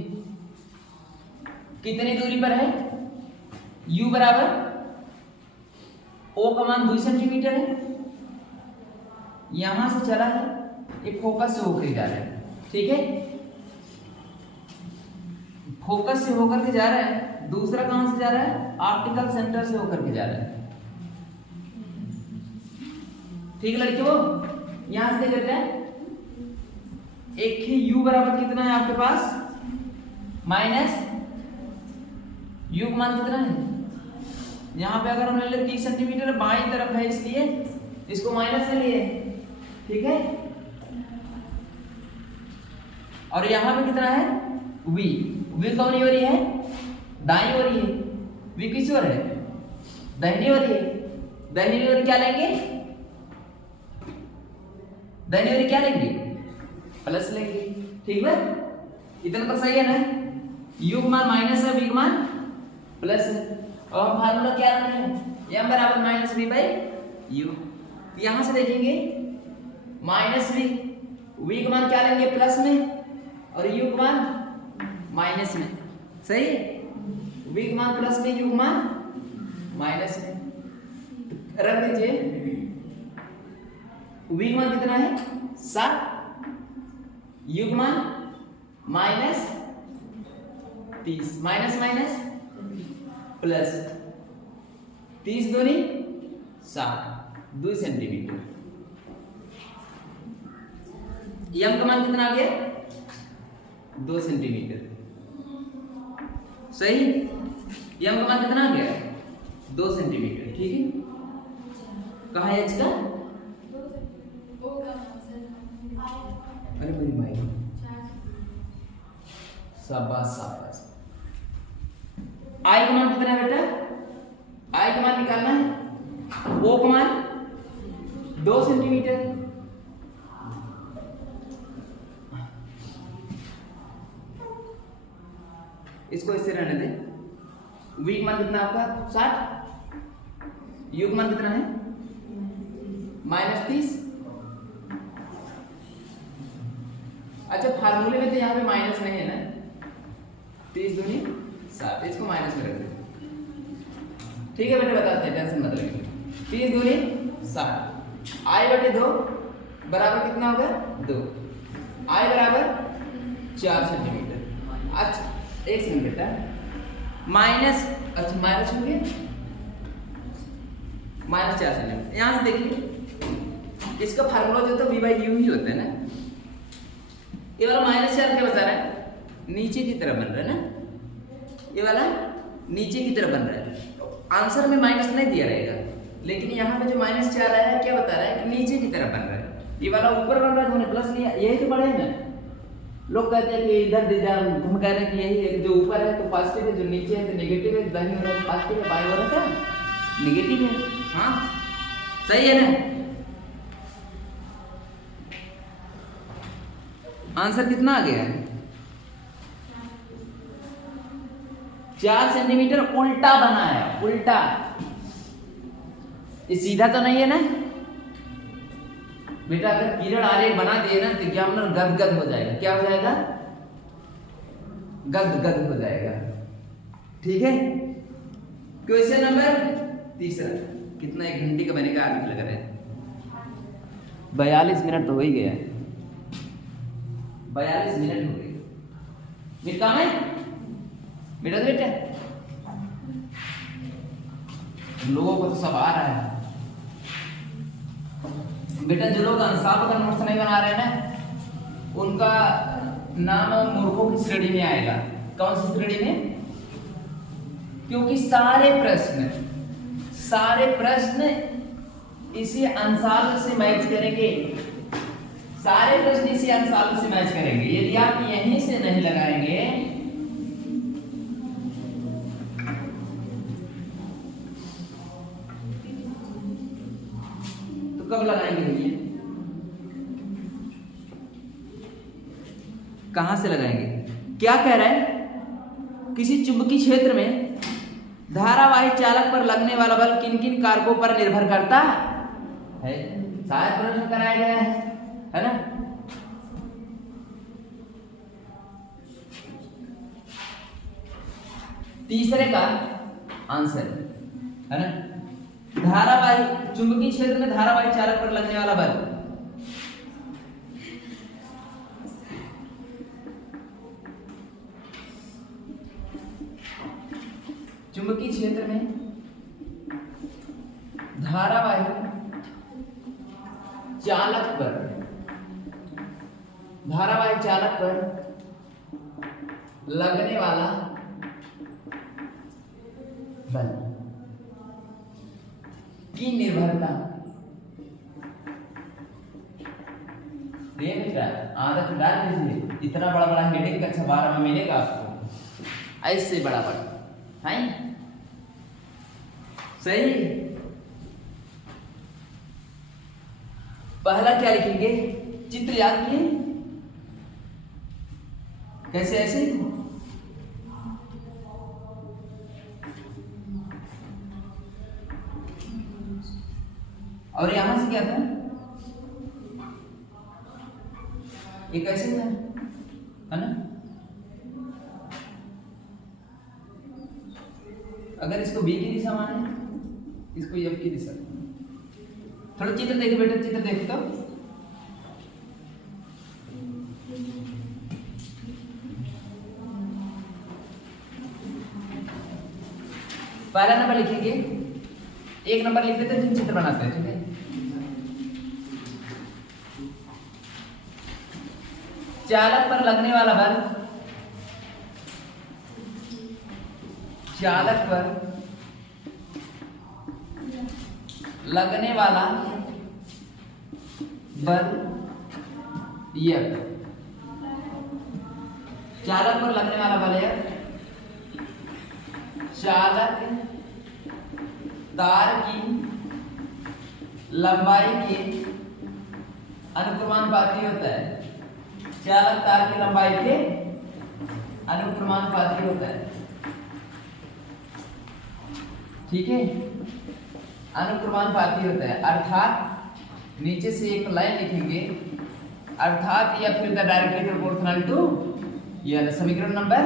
कितनी दूरी पर है, u बराबर O का मान 2 सेंटीमीटर है, यहां से चला है, ये फोकस से होकर जा रहा है, ठीक है। फोकस से होकर के जा रहा है, दूसरा कहां से जा रहा है, ऑप्टिकल सेंटर से होकर के जा रहा है, ठीक है लड़कियों। यहां से देख हैं एक ही u बराबर कितना है आपके पास माइनस u का मान कितना है, यहाँ पे अगर हम ले लें 30 सेंटीमीटर बाईं तरफ है इसलिए इसको माइनस में लिए, ठीक है। और यहाँ पे कितना है v कौन ओर है, दाईं ओर है, v किस ओर है, दाहिनी ओर है। दाहिनी ओर क्या लेंगे, दाहिनी ओर क्या लेंगे, प्लस लेंगे, ठीक है। इतना तो सही है ना, u का मान माइनस है, v का मान प्लस है, और हम फार्मूला क्या रखते हैं, m बराबर माइनस v बाई u। यहां से देखेंगे माइनस v का मान क्या लेंगे प्लस में, और u का मान माइनस में, सही। v का मान प्लस में, u का मान माइनस में, रख दीजिए। v का मान कितना है 60, u का मान माइनस 30, माइनस माइनस प्लस 30 दूनी 60 2 सेंटीमीटर। m का मान कितना आ गया 2 सेंटीमीटर, सही। m का मान कितना आ गया 2 सेंटीमीटर, ठीक है। कहाँ है h का, अरे मेरी माई, शाबाश शाबाश। I का मान कितना है बेटा, I का मान निकालना है, O का मान 2 सेंटीमीटर, इसको इससे रहने दे। V का मान कितना आपका 60, U का मान कितना है -30। अच्छा फार्मूले में तो यहाँ पे माइनस नहीं है ना, 30 दूनी 60, इसको माइनस में रख दे, ठीक है बेटे, बताते हैं, टेंशन मत लीजिए। 30 दूनी 60, I बटे 2 बराबर कितना होगा 2, I बराबर 4 सेंटीमीटर। अच्छा एक सेकंड बेटा, माइनस, अच्छा माइनस हो गया -4 सेंटीमीटर। यहाँ से देखिए इसका फार्मूला जो था v बाई u ही होता है ना, ये वाला -4 क्या बता रहा है, नीचे की तरफ बन रहा है ना, ये वाला नीचे की तरफ बन रहा है। आंसर में माइनस नहीं दिया रहेगा, लेकिन यहाँ पे जो -4 आया है क्या बता रहा है कि नीचे की तरफ बन रहा है। ये वाला ऊपर बन रहा है तो हमने प्लस लिया, यही तो पढ़े ना। लोग कहते हैं कि इधर हम कह रहे हैं कि यही है, जो ऊपर है तो पॉजिटिव है, जो नीचे है तो नेगेटिव है, दाहिनी ओर पॉजिटिव है, बाईं ओर है नेगेटिव है। हाँ सही है ना। आंसर कितना आ गया है 4 सेंटीमीटर उल्टा बनाया, उल्टा ये सीधा तो नहीं है ना बेटा? अगर किरण आरेख बना दिए ना तो क्या मतलब गदगद हो जाएगा। क्या हो जाएगा? गदगद हो जाएगा। ठीक है। Question number 3। कितना 1 घंटे का बनेगा आगे लग रहा है। 42 मिनट तो हो ही गया। 42 मिनट हो गए। मेरे काम है बेटा तो बेटा लोगों को तो सब आ रहा है बेटा। जो लोग अंशांक का नोट्स नहीं बना रहे ना उनका नाम मूर्खों की श्रेणी में आएगा। कौन सी श्रेणी में? क्योंकि सारे प्रश्न इसी अंशांक से मैच करेंगे। सारे प्रश्न इसी अंशांक से मैच करेंगे। यदि आप यहीं से नहीं लगाएंगे तो कब लगाएंगे भैया? कहां से लगाएंगे? क्या कह रहा है? किसी चुंबकीय क्षेत्र में धारावाही चालक पर लगने वाला बल किन किन कारकों पर निर्भर करता है? शायद प्रश्न कराया गया है ना? तीसरे का आंसर है ना? धारावाही चुंबकीय क्षेत्र में धारावाही चालक पर लगने वाला बल चुंबकीय क्षेत्र में धारावाही चालक पर लगने वाला बल की निर्भरता। ये बेटा आदत डाल दीजिए। इतना बड़ा बड़ा हेडिंग का 12 में मिलेगा आपको, ऐसे बड़ा बड़ा है सही। पहला क्या लिखेंगे? चित्र याद किए कैसे? ऐसे और यहां से क्या था? ये कैसे था है ना? अगर इसको बी की दिशा माने, इसको एफ की दिशा। थोड़ा चित्र देखो बेटा, चित्र देखो तो पहला नंबर लिखेंगे। 1 नंबर लिख देते हैं, चित्र बनाते हैं। ठीक है। चालक पर लगने वाला बल, चालक पर लगने वाला बल F, चालक पर लगने वाला बल F चालक तार की लंबाई के अनुक्रमानुपाती होता है। चालक तार की लंबाई के अनुक्रमानुपाती होता है। ठीक है, अनुक्रमानुपाती होता है। अर्थात नीचे से एक लाइन लिखेंगे, अर्थात या फिर द डायरेक्टली प्रोपोर्शनल टू, यह समीकरण नंबर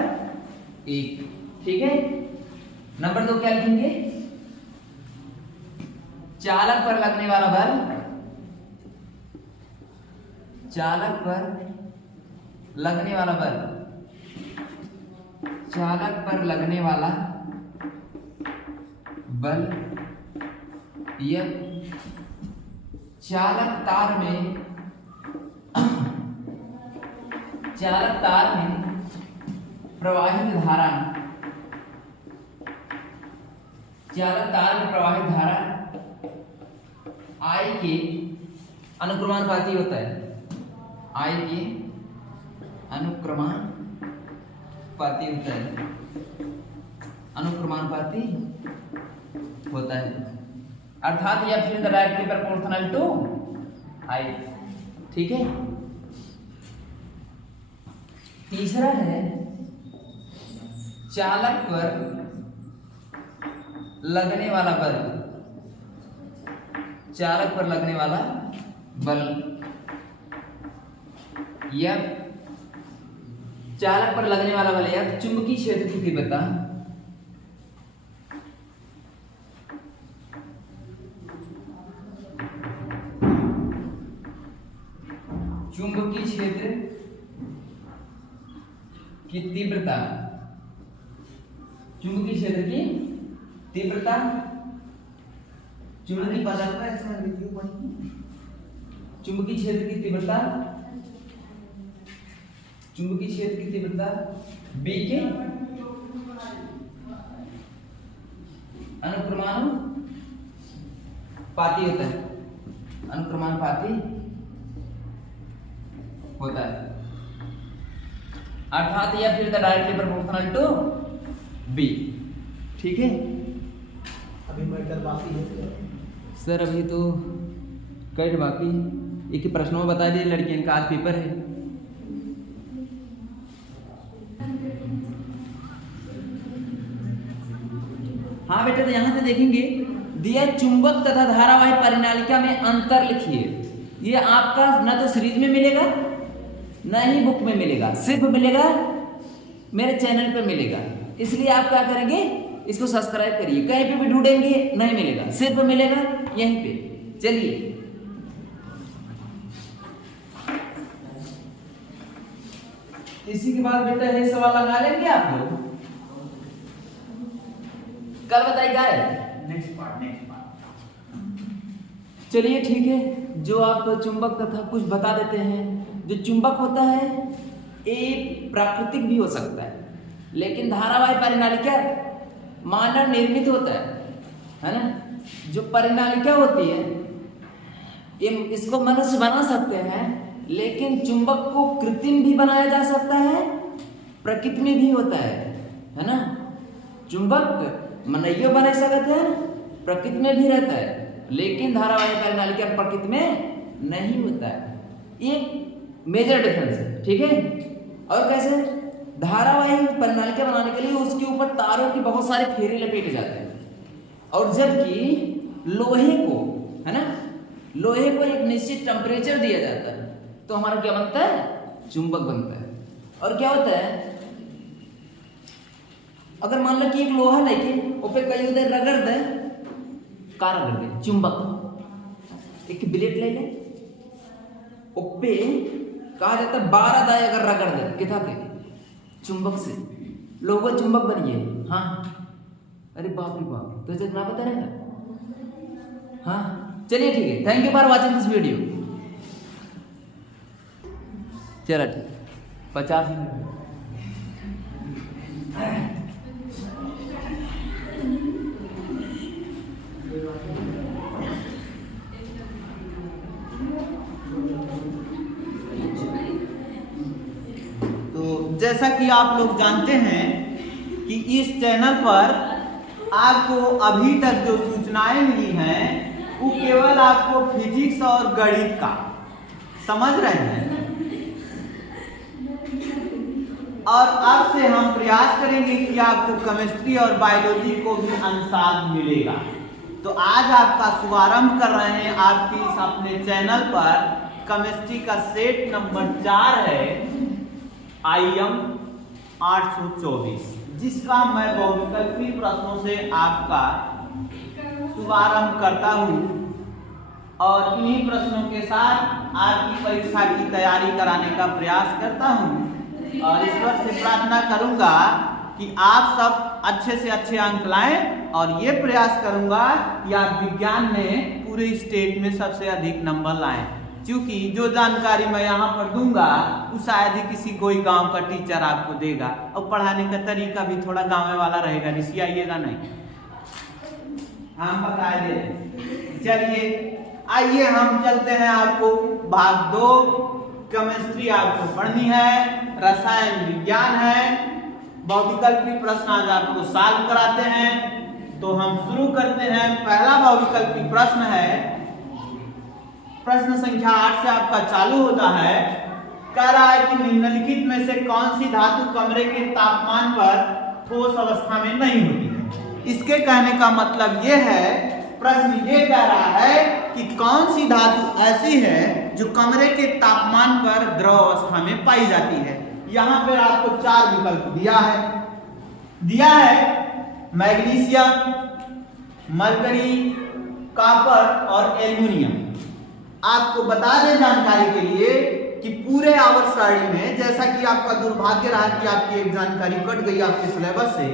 1। ठीक है। नंबर 2 क्या लिखेंगे? चालक पर लगने वाला बल, चालक पर लगने वाला बल, चालक पर लगने वाला बल यह चालक तार में प्रवाहित धारा, चालक तार में प्रवाहित धारा I के अनुक्रमानुपाती होता है। I के अनुक्रमानुपाती होता है, अनुक्रमानुपाती होता है। अर्थात या फिर डायरेक्टली प्रोपोर्शनल टू I। ठीक है। तीसरा है चालक पर लगने वाला बल, चालक पर लगने वाला बल या चालक पर लगने वाला बल या चुंबकीय क्षेत्र की तीव्रता चुंबकीय क्षेत्र की तीव्रता चुंबकीय क्षेत्र की तीव्रता चुंबकीय क्षेत्र की तीव्रता चुंबकीय क्षेत्र की तीव्रता B के अनुक्रमानुपाती होता है, अनुक्रमानुपाती होता है, अर्थात या फिर the directly proportional to B। ठीक है, अभी मैटर बाकी है सर, अभी तो कई बाकी एक ही प्रश्नों में बता दिए, लड़कियों का आज पेपर है। हाँ बेटा, तो यहां से देखेंगे दिया चुंबक तथा धारावाही परिनालिका में अंतर लिखिए। ये आपका ना तो सीरीज में मिलेगा ना ही बुक में मिलेगा, सिर्फ मिलेगा मेरे चैनल पे मिलेगा। इसलिए आप क्या करेंगे, इसको सब्सक्राइब करिए, कहीं पे भी ढूंढेंगे नहीं मिलेगा, सिर्फ मिलेगा यहीं पे। चलिए इसी के बाद बेटा ये सवाल लगा लेंगे आप लोग, कल बताइएगा नेक्स्ट पार्ट। चलिए ठीक है, जो आप चुंबक तथा कुछ बता देते हैं। जो चुंबक होता है ये प्राकृतिक भी हो सकता है, लेकिन धारावाही परिनालिका मानव निर्मित होता है ना। जो परिनालिका होती है ये इसको मनुष्य बना सकते हैं, लेकिन चुंबक को कृत्रिम भी बनाया जा सकता है, प्रकृति में भी होता है ना। चुंबक मनइयो बना सकते हैं, प्रकृति में भी रहता है, लेकिन धारावाही परिनालिका प्रकृति में नहीं होता है। ये मेजर डिफरेंस है, ठीक है। और कैसे धारावाही परिनालिका बनाने के लिए उसके ऊपर तारों की बहुत सारे फेरे लपेटे जाते हैं, और जबकि लोहे को, है ना, लोहे को एक निश्चित टेम्परेचर दिया जाता है, तो हमारा क्या बनता है, चुंबक बनता है। और क्या होता है, अगर मान लो कि एक लोहा लेके ऊपर कहीं उधर रगड़ दे, का रगड़ दे, चुंबक। एक ब्लेड ले ले, ऊपे कहा जाता है 12 दाए अगर रगड़ दे किथा के चुंबक से, लोगों चुंबक बनिए। हाँ, अरे बाप रे बाप, तो जब ना बता रहेगा। हाँ चलिए ठीक है, thank you for watching this video. चलो ठीक, 50 मिनट। जैसा कि आप लोग जानते हैं कि इस चैनल पर आपको अभी तक जो सूचनाएं मिली हैं वो केवल आपको फिजिक्स और गणित का, समझ रहे हैं। और अब से हम प्रयास करेंगे कि आपको केमिस्ट्री और बायोलॉजी को भी अंशांश मिलेगा। तो आज आपका शुभारंभ कर रहे हैं आपकी इस अपने चैनल पर केमिस्ट्री का सेट नंबर 4 है, IM 824, जिसका मैं बहुविकल्पी प्रश्नों से आपका शुभारंभ करता हूं और इन्हीं प्रश्नों के साथ आपकी परीक्षा की तैयारी कराने का प्रयास करता हूं। और ईश्वर से प्रार्थना करूंगा कि आप सब अच्छे से अच्छे अंक लाएं, और ये प्रयास करूंगा कि आप विज्ञान में पूरे स्टेट में सबसे अधिक नंबर लाएं, क्योंकि जो जानकारी मैं यहाँ पर दूंगा वो शायद ही किसी कोई गांव का टीचर आपको देगा, और पढ़ाने का तरीका भी थोड़ा गाँव वाला रहेगा, रिसियाइएगा नहीं, हम बता दे। चलिए आइए हम चलते हैं, आपको भाग 2 केमिस्ट्री आपको पढ़नी है, रसायन विज्ञान है, बहुविकल्पी प्रश्न आज आपको सॉल्व कराते हैं। तो हम शुरू करते हैं। पहला बहुविकल्पी प्रश्न है, प्रश्न संख्या 8 से आपका चालू होता है। कह रहा है कि निम्नलिखित में से कौन सी धातु कमरे के तापमान पर ठोस अवस्था में नहीं होती है। इसके कहने का मतलब यह है, प्रश्न ये कह रहा है कि कौन सी धातु ऐसी है जो कमरे के तापमान पर द्रव अवस्था में पाई जाती है। यहां पर आपको 4 विकल्प दिया है मैग्नीशियम, मरकरी, कॉपर और एल्युमिनियम। आपको बता दें जानकारी के लिए कि पूरे आवर्त सारणी में, जैसा कि आपका दुर्भाग्य रहा कि आपकी एक जानकारी कट गई आपके सिलेबस से,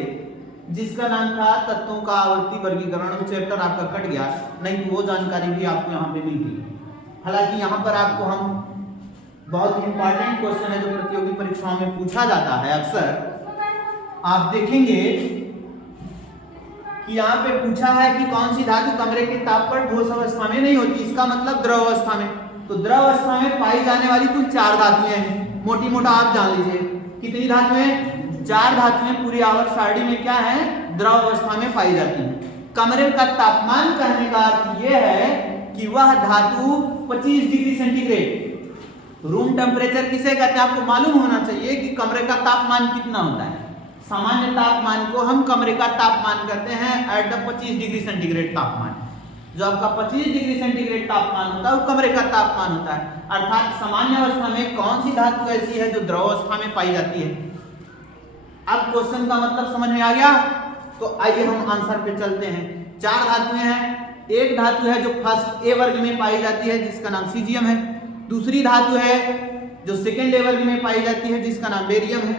जिसका नाम था तत्वों का आवर्ती वर्गीकरण, वो चैप्टर आपका कट गया, नहीं तो वो जानकारी भी आपको यहाँ पे मिलती। हालांकि यहाँ पर आपको हम बहुत इंपॉर्टेंट क्वेश्चन है जो प्रतियोगी परीक्षाओं में पूछा जाता है अक्सर। आप देखेंगे कि यहाँ पे पूछा है कि कौन सी धातु कमरे के ताप पर ठोस अवस्था में नहीं होती, इसका मतलब द्रव अवस्था में। तो द्रव अवस्था में पाई जाने वाली कुल 4 धातुएं हैं, मोटी मोटा आप जान लीजिए। कितनी धातुएं? 4 धातुएं पूरी आवर्त सारणी में क्या है, द्रव अवस्था में पाई जाती हैं। कमरे का तापमान कहने का अर्थ यह है कि वह धातु 25 डिग्री सेंटीग्रेड, रूम टेम्परेचर किसे कहते हैं आपको मालूम होना चाहिए कि कमरे का तापमान कितना होता है। सामान्य तापमान को हम कमरे का तापमान कहते हैं एट द 25 डिग्री सेंटीग्रेड तापमान। जो आपका 25 डिग्री सेंटीग्रेड तापमान होता है वो कमरे का तापमान होता है। अर्थात सामान्य अवस्था में कौन सी धातु ऐसी है जो द्रव अवस्था में पाई जाती है। अब क्वेश्चन का मतलब समझ में आ गया, तो आइए हम आंसर पे चलते हैं। 4 धातुएं हैं। एक धातु है जो फर्स्ट ए वर्ग में पाई जाती है जिसका नाम सीजियम है। दूसरी धातु है जो सेकेंड ए वर्ग में पाई जाती है जिसका नाम बेरियम है,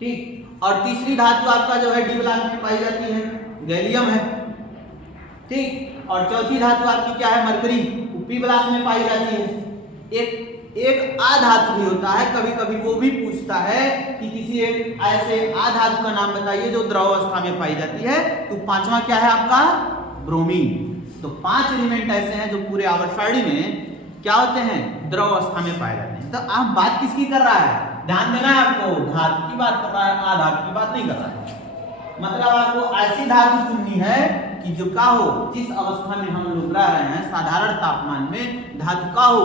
ठीक। और तीसरी धातु आपका जो है डी ब्लॉक में पाई जाती है, गैलियम है, ठीक। और चौथी धातु आपकी क्या है, मरकरी, पी ब्लॉक में पाई जाती है। एक आ धातु भी होता है, कभी कभी वो भी पूछता है कि किसी एक ऐसे आ धातु का नाम बताइए जो द्रव अवस्था में पाई जाती है। तो 5वां क्या है आपका, ब्रोमीन। तो 5 एलिमेंट ऐसे हैं जो पूरे आवर्त सारणी में क्या होते हैं, द्रव अवस्था में पाए जाते हैं। तो आप बात किसकी कर रहा है, ध्यान देना है आपको, धातु की बात कर रहा है, आ धातु की बात नहीं कर रहा है। मतलब आपको ऐसी धातु चुननी है कि जो का हो, जिस अवस्था में हम लोग रह रहे हैं साधारण तापमान में, धातु का हो,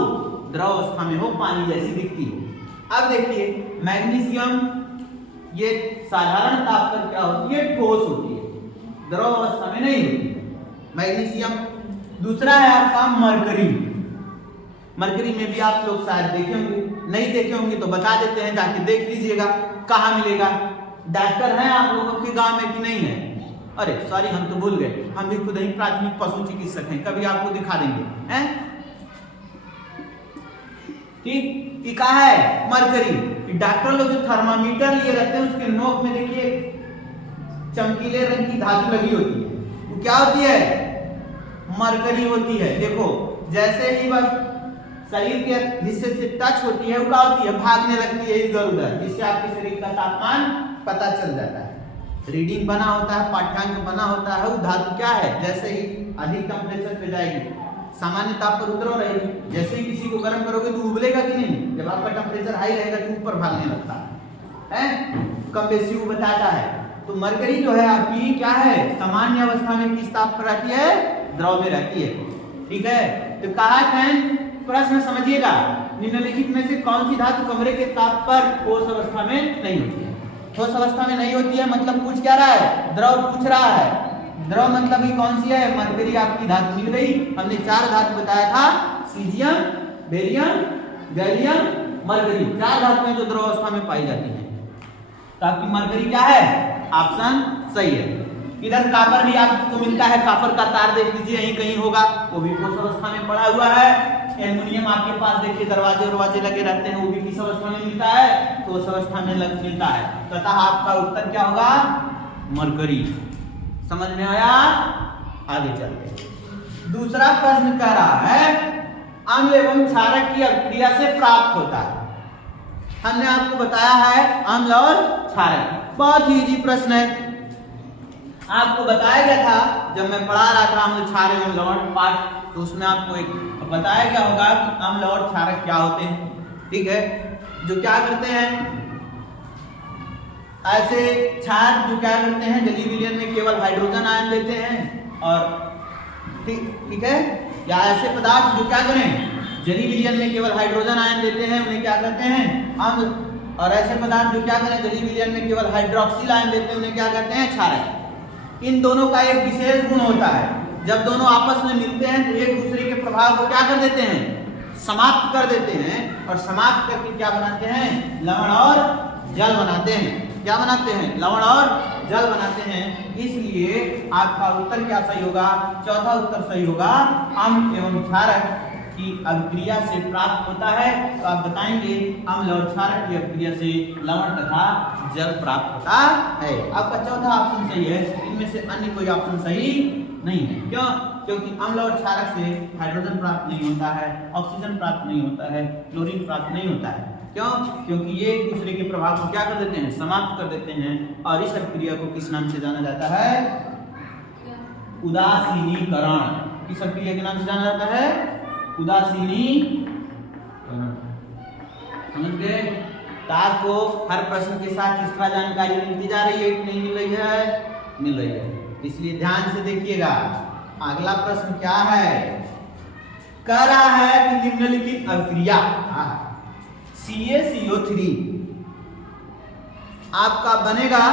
द्रव अवस्था में हो, पानी जैसी दिखती हो। अब देखिए मैग्नीशियम, ये साधारण ताप पर क्या होती है, ठोस होती है, द्रव अवस्था में नहीं होती मैग्नीशियम। दूसरा है आपका मरकरी। मरकरी में भी आप लोग शायद देखे होंगे, नहीं देखे होंगे तो बता देते हैं, जाके देख लीजिएगा कहाँ मिलेगा। डॉक्टर हैं आप लोगों के गांव में कि नहीं है? अरे सॉरी हम तो भूल गए, हम भी खुद ही प्राथमिक पशु चिकित्सक हैं, कभी आपको दिखा देंगे हैं, ठीक। ये कहा है मरकरी। डॉक्टर लोग जो थर्मामीटर लिए रहते हैं उसके नोक में देखिए चमकीले रंग की धातु लगी होती है, वो क्या होती है, मरकरी होती है। देखो जैसे ही बस शरीर के हिस्से से टच होती है वो क्या होती है, भागने लगती है इधर उधर, जिससे आपके शरीर का तापमान पता चल जाता है। रीडिंग बना होता है, पाठ्यांक बना होता है। वो धातु क्या है, जैसे ही अधिक टेम्परेचर पे जाएगी सामान्य ताप पर उतर रहेगी, जैसे ही किसी को गर्म करोगे तो उबलेगा कि नहीं, जब आपका टेम्परेचर हाई रहेगा तो ऊपर भागने लगता है, कम बेसी वो बताता है। तो मरकरी जो है आपकी क्या है, सामान्य अवस्था में किस ताप पर रहती है, द्रव में रहती है, ठीक है। तो कहा है प्रश्न समझिएगा, निम्नलिखित में से कौन सी धातु कमरे के ताप पर ठोस अवस्था में नहीं होती है। ठोस अवस्था में नहीं होती है मतलब पूछ क्या रहा है, द्रव पूछ रहा है। द्रव मतलब ही कौन सी है, मरकरी आपकी धातु मिल गई। हमने 4 धातु बताया था, सीजियम, बेरियम, गैलियम, मरकरी, 4 धातुएं जो द्रव अवस्था में पाई जाती हैं। तो आपकी मरकरी क्या है, ऑप्शन सही है। इधर कॉपर भी आपको मिलता है, कॉपर का तार देख लीजिए यहीं कहीं होगा, वो भी ठोस अवस्था में पड़ा हुआ है। एल्युमिनियम आपके पास देखिए दरवाजे लगे रहते हैं, वो भी किस अवस्था में मिलता है, ठोस अवस्था में मिलता है। तथा आपका उत्तर क्या होगा, मरकरी। समझ में आया, आगे चलते। दूसरा प्रश्न कह रहा है अम्ल एवं क्षारक की अभिक्रिया से प्राप्त होता है। हमने आपको बताया है अम्ल और क्षारक, बहुत ही इजी प्रश्न है। आपको बताया गया था जब मैं पढ़ा रहा था अम्ल क्षार एवं लवण पाठ, तो उसमें आपको एक बताया गया होगा कि अम्ल और क्षारक क्या होते हैं, ठीक है। जो क्या करते हैं, ऐसे क्षार जो क्या करते हैं, जलीय विलयन में केवल हाइड्रोजन आयन देते हैं, और ठीक है, या ऐसे पदार्थ जो क्या करें, जलीय विलयन में केवल हाइड्रोजन आयन देते हैं, उन्हें क्या कहते हैं, अम्ल। और ऐसे पदार्थ जो क्या करें, जलीय विलयन में केवल हाइड्रोक्सिल आयन देते हैं, उन्हें क्या कहते हैं, क्षारक। इन दोनों का एक विशेष गुण होता है, जब दोनों आपस में मिलते हैं तो एक दूसरे के प्रभाव को क्या कर देते हैं, समाप्त कर देते हैं, और समाप्त करके क्या बनाते हैं, लवण और जल बनाते हैं। क्या बनाते हैं, लवण और जल बनाते हैं। इसलिए आपका उत्तर क्या सही होगा, चौथा उत्तर सही होगा, अम्ल एवं क्षारक की अभिक्रिया से प्राप्त होता है। तो आप बताएंगे अम्ल और क्षारक की अभिक्रिया से लवण तथा जल प्राप्त होता है। आपका चौथा ऑप्शन सही है, इनमें से अन्य कोई ऑप्शन सही नहीं है। क्यों? क्योंकि अम्ल और क्षारक से हाइड्रोजन प्राप्त नहीं होता है, ऑक्सीजन प्राप्त नहीं होता है, क्लोरीन प्राप्त नहीं होता है। क्यों? क्योंकि ये एक दूसरे के प्रभाव को क्या कर देते हैं, समाप्त कर देते हैं। और इस अभिक्रिया को किस नाम से जाना जाता है, उदासीनीकरण। किस अभिक्रिया के नाम से जाना जाता है, उदासीनीकरण। समझ गए? आपको हर प्रश्न के साथ इसका जानकारी मिलती जा रही है कि नहीं मिल रही है, मिल रही है। इसलिए ध्यान से देखिएगा। अगला प्रश्न क्या है, कह रहा है कि निम्नलिखित अभिक्रिया CaCO3 आपका बनेगा,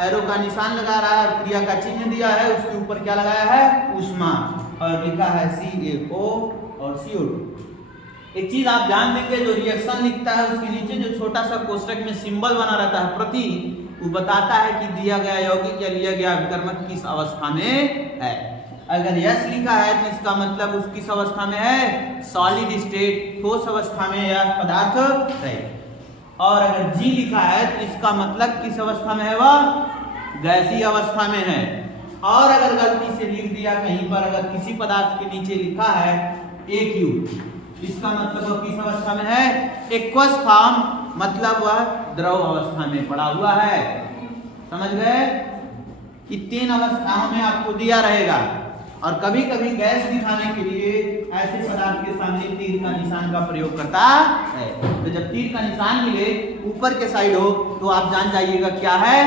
एरो का निशान लगा रहा है, क्रिया का चिन्ह दिया है, उसके ऊपर क्या लगाया है, ऊष्मा, और लिखा है CaO और CO2। एक चीज आप ध्यान देंगे, जो रिएक्शन लिखता है उसके नीचे जो छोटा सा कोष्टक में सिंबल बना रहता है प्रति, वो बताता है कि दिया गया यौगिक या लिया गया अभिकर्मक किस अवस्था में है। अगर यस लिखा है तो इसका मतलब उस किस अवस्था में है, सॉलिड स्टेट, ठोस अवस्था में या पदार्थ है। और अगर जी लिखा है तो इसका मतलब किस अवस्था में है, वह गैसीय अवस्था में है। और अगर गलती से लिख दिया कहीं पर, अगर किसी पदार्थ के नीचे लिखा है AQ, इसका मतलब वह किस अवस्था में है, एक्वस फॉर्म, मतलब वह द्रव अवस्था में पड़ा हुआ है। समझ गए? कि 3 अवस्थाओं में आपको दिया रहेगा। और कभी कभी गैस दिखाने के लिए ऐसे पदार्थ के सामने तीर का निशान का प्रयोग करता है। तो जब तीर का निशान मिले ऊपर के साइड हो तो आप जान जाइएगा क्या है,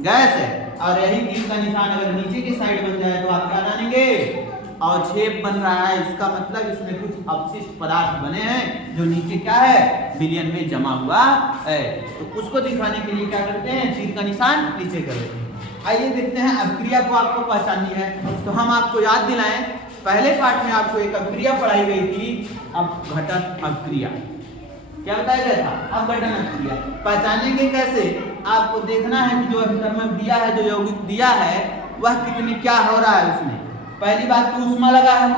गैस है। और यही तीर का निशान अगर नीचे के साइड बन जाए तो आप क्या जानेंगे, अवक्षेप बन रहा है। इसका मतलब इसमें कुछ अवशिष्ट पदार्थ बने हैं जो नीचे क्या है, विलयन में जमा हुआ है। तो उसको दिखाने के लिए क्या करते हैं, तीर का निशान नीचे कर देते हैं। आइए देखते हैं अभिक्रिया को आपको पहचाननी है तो हम आपको याद दिलाएं, पहले पार्ट में आपको एक अभिक्रिया पढ़ाई गई थी, अपघटन अभिक्रिया। क्या बताया गया था, अपघटन अभिक्रिया। पहचानेंगे कैसे, आपको देखना है कि जो अभिकर्मक दिया है, जो यौगिक दिया है, वह कितनी क्या हो रहा है उसमें। पहली बात तो ऊष्मा लगा है।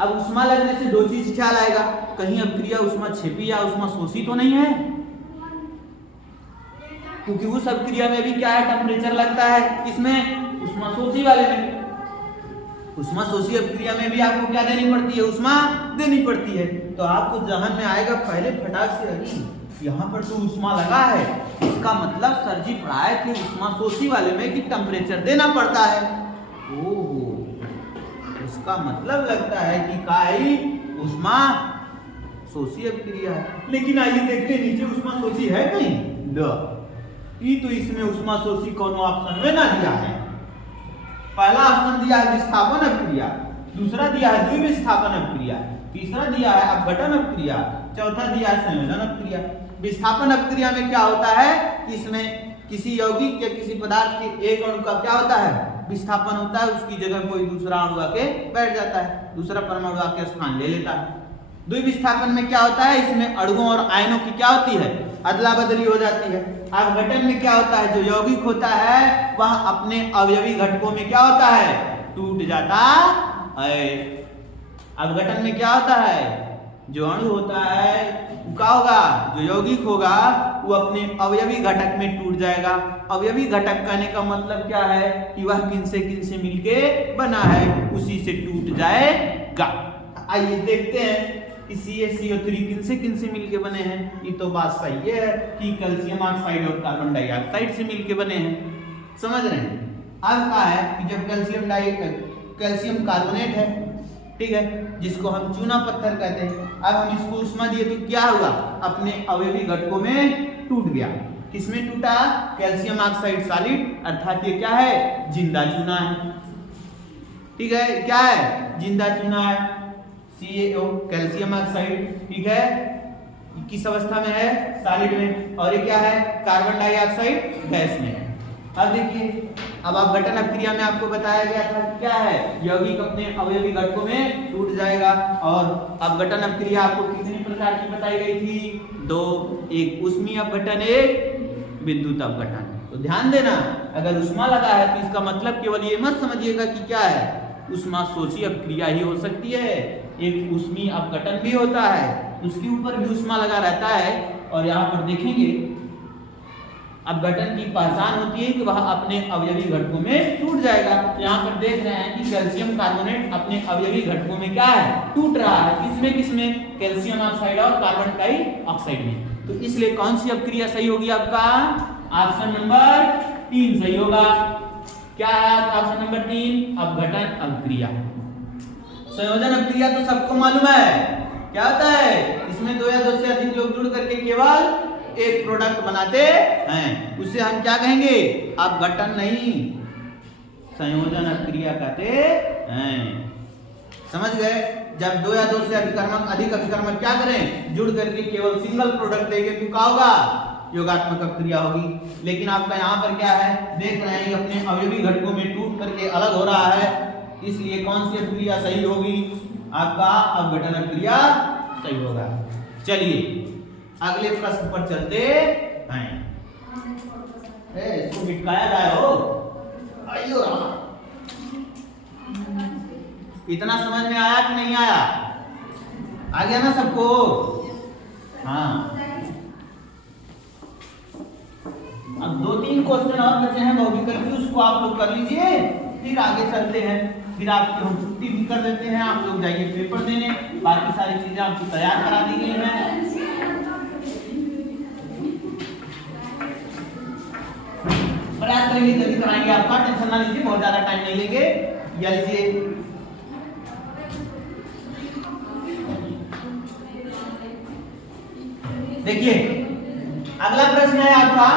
अब ऊष्मा लगने से 2 चीज ख्याल आएगा, कहीं अभिक्रिया ऊष्मा छेपी या ऊष्मा शोषी तो नहीं है, क्योंकि उस अभिक्रिया में भी क्या है, टेम्परेचर लगता है, इसमें ऊष्मा शोषी वाले में। ऊष्मा शोषी अभिक्रिया में भी आपको क्या देनी पड़ती है, ऊष्मा देनी पड़ती है। तो आपको जहन में आएगा पहले फटाक से, अभी यहाँ पर तो ऊष्मा लगा है, इसका मतलब सर जी पढ़ाए थे ऊष्मा शोषी वाले में कि टेम्परेचर देना पड़ता है। ओहो, इसका मतलब लगता है कि काई ऊष्मा शोषी अभिक्रिया है। लेकिन आइए देखते हैं नीचे ऊष्मा शोषी है कहीं, तो इसमें ऊष्मा शोषी कौन ऑप्शन में ना दिया है। पहला ऑप्शन दिया है विस्थापन अभिक्रिया, दूसरा दिया है द्विविस्थापन अभिक्रिया, तीसरा दिया है अपघटन अभिक्रिया, चौथा दिया है संयोजन अभिक्रिया। विस्थापन अभिक्रिया में क्या होता है कि इसमें किसी यौगिक या किसी पदार्थ के एक अणु का क्या होता है, विस्थापन होता है, उसकी जगह कोई दूसरा अणु आके बैठ जाता है, दूसरा परमाणु आके स्थान ले लेता है। द्विविस्थापन में क्या होता है, इसमें अणुओं और आयनों की क्या होती है, अदला बदली हो जाती है। अपघटन में क्या होता है, जो यौगिक होता है वह अपने अवयवी घटकों में क्या होता है, टूट जाता है। अपघटन में क्या होता है, जो अणु होता है क्या होगा, जो यौगिक होगा वो अपने अवयवी घटक में टूट जाएगा। अवयवी घटक कहने का मतलब क्या है कि वह किन से मिलके बना है, उसी से टूट जाएगा। आइए देखते हैं कि CaCO3 किन से मिलके बने हैं। ये तो बात सही है कि कैल्शियम ऑक्साइड और कार्बन डाइऑक्साइड से मिलके बने हैं। समझ रहे हैं? अब क्या है कि जब कैल्शियम कार्बोनेट है, ठीक है, जिसको हम चूना पत्थर कहते हैं, अब हम इसको ऊष्मा दिए तो क्या हुआ, अपने अवयवी घटकों में टूट गया। किसमें टूटा, कैल्शियम ऑक्साइड सॉलिड, अर्थात ये क्या है, जिंदा चूना है। ठीक है, क्या है, जिंदा चूना है, CaO कैल्शियम ऑक्साइड, ठीक है, किस अवस्था में है, सॉलिड में। और ये क्या है, कार्बन डाइऑक्साइड गैस में। अब देखिए अब आप घटन अभिक्रिया में आपको बताया गया था क्या है, यौगिक अपने अवयवी घटकों में टूट जाएगा। और अब घटन अभिक्रिया आपको कितने प्रकार की बताई गई थी, दो, एक ऊष्मीय अपघटन, एक विद्युत अपघटन। तो ध्यान देना, अगर ऊष्मा लगा है तो इसका मतलब केवल ये मत समझिएगा कि क्या है, ऊष्मा शोषी अपक्रिया ही हो सकती है, एक ऊष्मीय अपघटन भी होता है, उसके ऊपर भी ऊष्मा लगा रहता है। और यहाँ पर देखेंगे अपघटन की पहचान होती है कि वह अपने अवयवी घटकों में टूट जाएगा। यहाँ पर देख रहे हैं कि कैल्शियम कार्बोनेट अपने अवयवी घटकों में क्या है, टूट रहा है। किसमें किसमें, कैल्शियम ऑक्साइड और कार्बन डाइऑक्साइड में। तो इसलिए कौन सी अपक्रिया सही होगी आपका, ऑप्शन नंबर 3 सही होगा। क्या है ऑप्शन नंबर 3, अपघटन अपक्रिया। संयोजन अपक्रिया तो सबको मालूम है क्या होता है, इसमें दो या दो से अधिक लोग जुड़ करके केवल एक प्रोडक्ट बनाते हैं, उसे हम क्या कहेंगे, अपघटन नहीं, संयोजन अपक्रिया कहते हैं। समझ गए, जब दो या दो से अधिक अभिकर्मक क्या करें, जुड़ करके केवल सिंगल प्रोडक्ट देंगे तो क्या होगा, योगात्मक अपक्रिया होगी। लेकिन आपका यहाँ पर क्या है, देख रहे हैं अपने अवयवी घटकों में टूट करके अलग हो रहा है, इसलिए कौन सी अपक्रिया सही होगी, आपका अपघटन अपक्रिया सही होगा। चलिए अगले प्रश्न पर चलते हैं। इसको मिटकाया जाए हो, आइयो रामा। इतना समझ में आया कि नहीं आया, आ गया ना सबको, हाँ। अब 2-3 क्वेश्चन और बचे हैं भौतिक, उसको आप लोग कर लीजिए, फिर आगे चलते हैं। फिर आपकी हम छुट्टी भी कर देते हैं, आप लोग जाइए पेपर देने, बाकी सारी चीजें आपको तैयार करा दी गई हैं। प्रयास करेंगे जल्दी कराएंगे आपका, टेंशन ना लीजिए, बहुत ज्यादा टाइम नहीं लेंगे। या लीजिए देखिए अगला प्रश्न है आपका,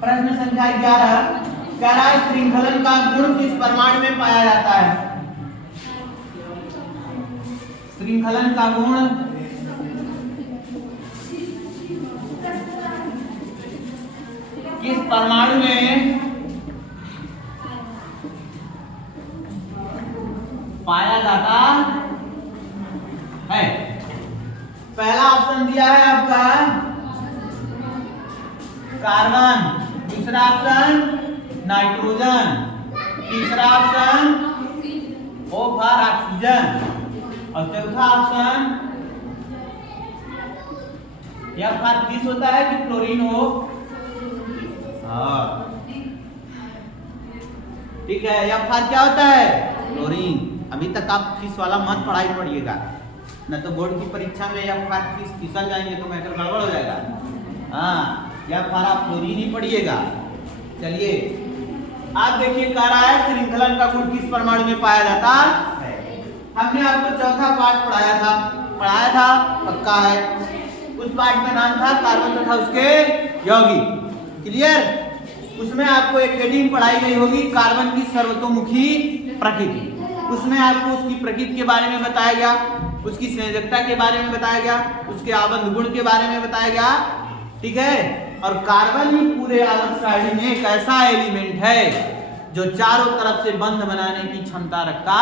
प्रश्न संख्या 11, कह रहा है श्रृंखलन का गुण किस परमाणु में पाया जाता है। श्रृंखलन का गुण किस परमाणु में पाया जाता है। पहला ऑप्शन दिया है आपका कार्बन, दूसरा ऑप्शन नाइट्रोजन, तीसरा ऑप्शन O फॉर ऑक्सीजन, और चौथा ऑप्शन F फॉर फिश होता है कि क्लोरीन हो। ठीक है, F फॉर क्या होता है, क्लोरीन। अभी तक आप फिश वाला मत पढ़ाई पढ़िएगा, न तो बोर्ड की परीक्षा में F फॉर फिश फिसल जाएंगे तो मैटर गड़बड़ हो जाएगा। हाँ, F फॉर आप क्लोरीन ही पढ़िएगा। चलिए आप देखिए, कह रहा है श्रृंखलन का गुण किस परमाणु में पाया जाता है। हमने आपको चौथा पार्ट पढ़ाया था, पक्का है। उस पार्ट का नाम था कार्बन तथा उसके यौगिक, क्लियर। उसमें आपको एक हेडिंग पढ़ाई गई होगी, कार्बन की सर्वतोमुखी प्रकृति। उसमें आपको उसकी प्रकृति के बारे में बताया गया, उसकी संयोजकता के बारे में बताया गया, उसके आबंध गुण के बारे में बताया गया, ठीक है। और कार्बन ही पूरे आवर्त सारणी में एक ऐसा एलिमेंट है जो चारों तरफ से बंध बनाने की क्षमता रखता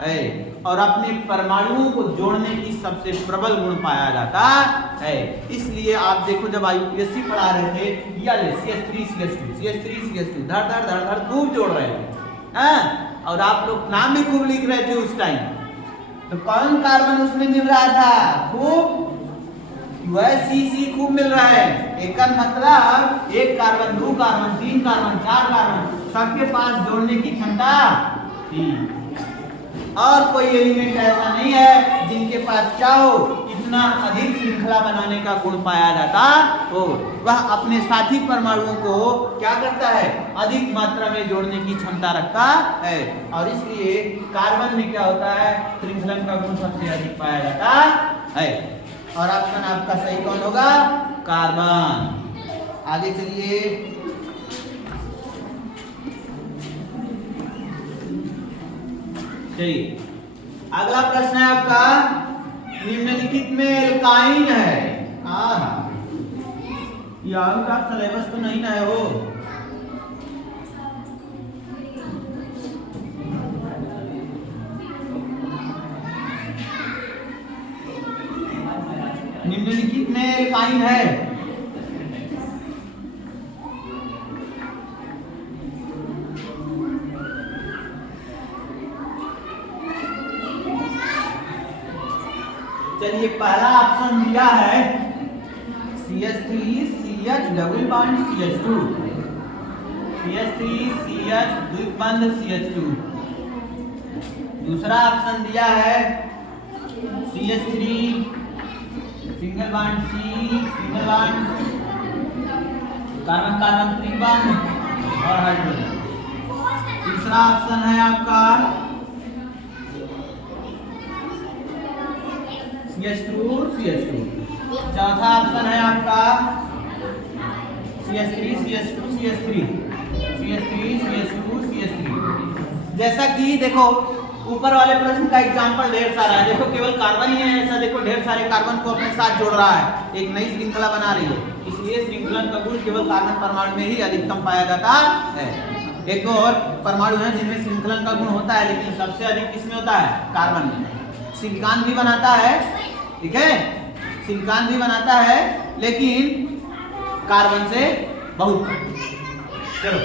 है और अपने परमाणुओं को जोड़ने की सबसे प्रबल गुण पाया जाता है। इसलिए आप देखो, जब यूपीएससी पढ़ा रहे थे, CH3 CH2 धड़ धड़ धड़ धड़ खूब जोड़ रहे थे, और आप लोग नाम भी खूब लिख रहे थे उस टाइम। तो कौन कार्बन उसमें मिल रहा था, खूब वह CC खूब मिल रहा है। एक मतलब एक कार्बन, 2 कार्बन, 3 कार्बन, 4 कार्बन, सबके पास जोड़ने की क्षमता थी। और कोई एलिमेंट ऐसा नहीं है जिनके पास क्या हो, इतना अधिक श्रृंखला बनाने का गुण पाया जाता हो। वह अपने साथी परमाणुओं को क्या करता है, अधिक मात्रा में जोड़ने की क्षमता रखता है। और इसलिए कार्बन में क्या होता है, श्रृंखलन का गुण सबसे अधिक पाया जाता है। और ऑप्शन आपका सही कौन होगा, कार्बन। आगे चलिए, अगला प्रश्न है आपका, निम्नलिखित में एल्काइन है। आपका सिलेबस तो नहीं ना है वो, निम्नलिखित में एल्काइन है। चलिए पहला ऑप्शन दिया है CH3 CH double bond CH2, CH3 CH द्विबंध CH2। दूसरा ऑप्शन दिया है CH3 single bond C single bond carbon carbon त्रिबंध और हाइड्रोजन। तीसरा ऑप्शन है आपका CH2 CH2। चौथा ऑप्शन है आपका CH3 CH2 CH3 CH3 CH2 CH3। जैसा कि देखो ऊपर वाले प्रश्न का एग्जांपल ढेर सारा है। देखो केवल कार्बन ही है ऐसा, देखो ढेर सारे कार्बन को अपने साथ जोड़ रहा है, एक नई श्रृंखला बना रही है। इसलिए श्रृंखलन का गुण केवल कार्बन परमाणु में ही अधिकतम पाया जाता है। एक और परमाणु है जिनमें श्रृंखलन का गुण होता है, लेकिन सबसे अधिक किसमें होता है? कार्बन में। सिलिकॉन भी बनाता है, ठीक है, सिलिकॉन भी बनाता है, लेकिन कार्बन से बहुत कम। चलो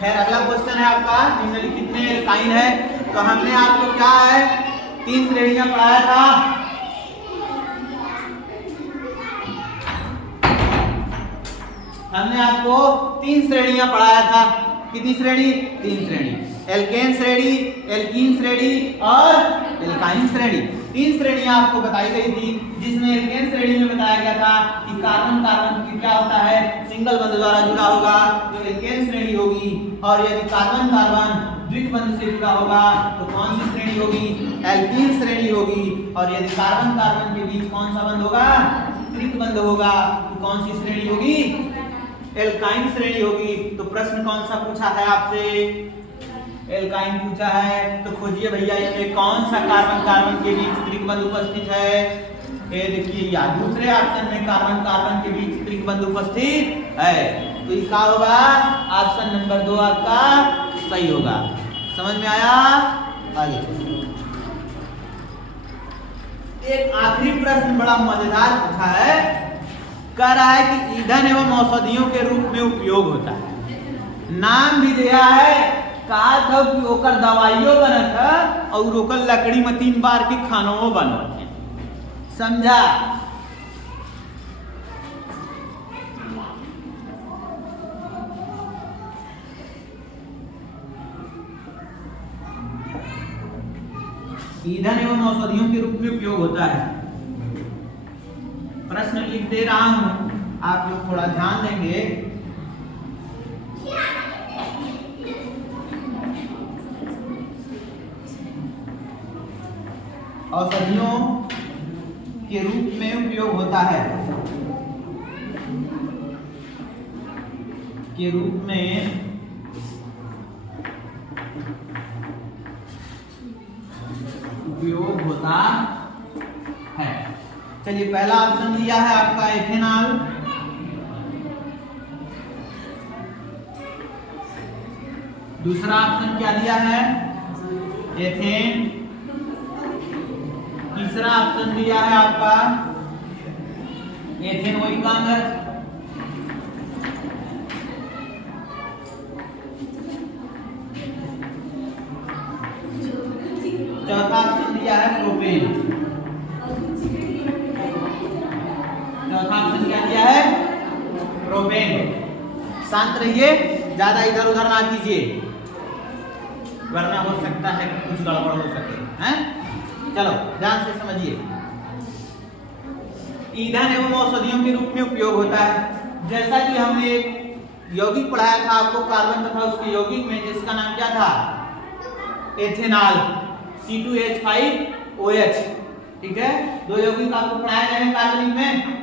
खैर अगला क्वेश्चन है आपका, निम्नलिखित में एल्काइन है। तो हमने आपको क्या है 3 श्रेणियां पढ़ाया था। हमने आपको 3 श्रेणियां पढ़ाया था। कितनी श्रेणी? 3 श्रेणी, एल्केन श्रेणी, एल्कीन श्रेणी और एल्काइन श्रेणी। 3 श्रेणियां आपको बताई गई थी, जिसमें एल्केन श्रेणी में बताया गया था कि कार्बन कार्बन की क्या होता है, सिंगल बंध द्वारा जुड़ा होगा तो एल्केन श्रेणी होगी, और यदि कार्बन कार्बन द्वितीय बंध से जुड़ा होगा तो कौन सी श्रेणी होगी? एल्कीन श्रेणी होगी। और यदि कार्बन कार्बन के बीच कौन सा बंध होगा? तृतीय बंध होगा तो कौन सी श्रेणी होगी? एल्काइन श्रेणी होगी। तो प्रश्न कौन सा पूछा है आपसे? एल्काइन पूछा है। तो खोजिए भैया इसमें कौन सा कार्बन कार्बन के बीच तृतीय बंध उपस्थित है। ये देखिए या दूसरे ऑप्शन में कार्बन कार्बन के बीच तृतीय बंध उपस्थित है, तो इसका होगा ऑप्शन नंबर 2 आपका सही होगा। समझ में आया? आगे एक आखिरी प्रश्न बड़ा मजेदार पूछा है, कह रहा है कि ईंधन एवं औषधियों के रूप में उपयोग होता है। नाम भी दिया है, कहा था कि ओकर दवाइयों बनत है और ओकर लकड़ी में 3 बार के खानों बनत है। समझा? ईंधन एवं औषधियों के रूप में उपयोग होता है। प्रश्न लिख दे रहा हूं, आप लोग थोड़ा ध्यान देंगे। औषधियों के रूप में उपयोग होता है, के रूप में उपयोग होता है। चलिए पहला ऑप्शन दिया है आपका एथेनॉल, दूसरा ऑप्शन क्या दिया है? एथेन। तीसरा ऑप्शन दिया है आपका एथेनोइक अम्ल। चौथा ऑप्शन दिया है प्रोपेन। चौथा ऑप्शन क्या दिया है? प्रोपेन। शांत रहिए, ज्यादा इधर उधर ना कीजिए, वरना हो सकता है कुछ गड़बड़ हो सके। हैं? चलो ध्यान से समझिए। ईंधन एवं औषधियों के रूप में उपयोग होता है। जैसा कि हमने यौगिक पढ़ाया था आपको कार्बन तथा उसके यौगिक में, जिसका नाम क्या था? Ethanol, C2H5OH। ठीक है, 2 यौगिक आपको पढ़ाए गए हैं कार्बनिक में।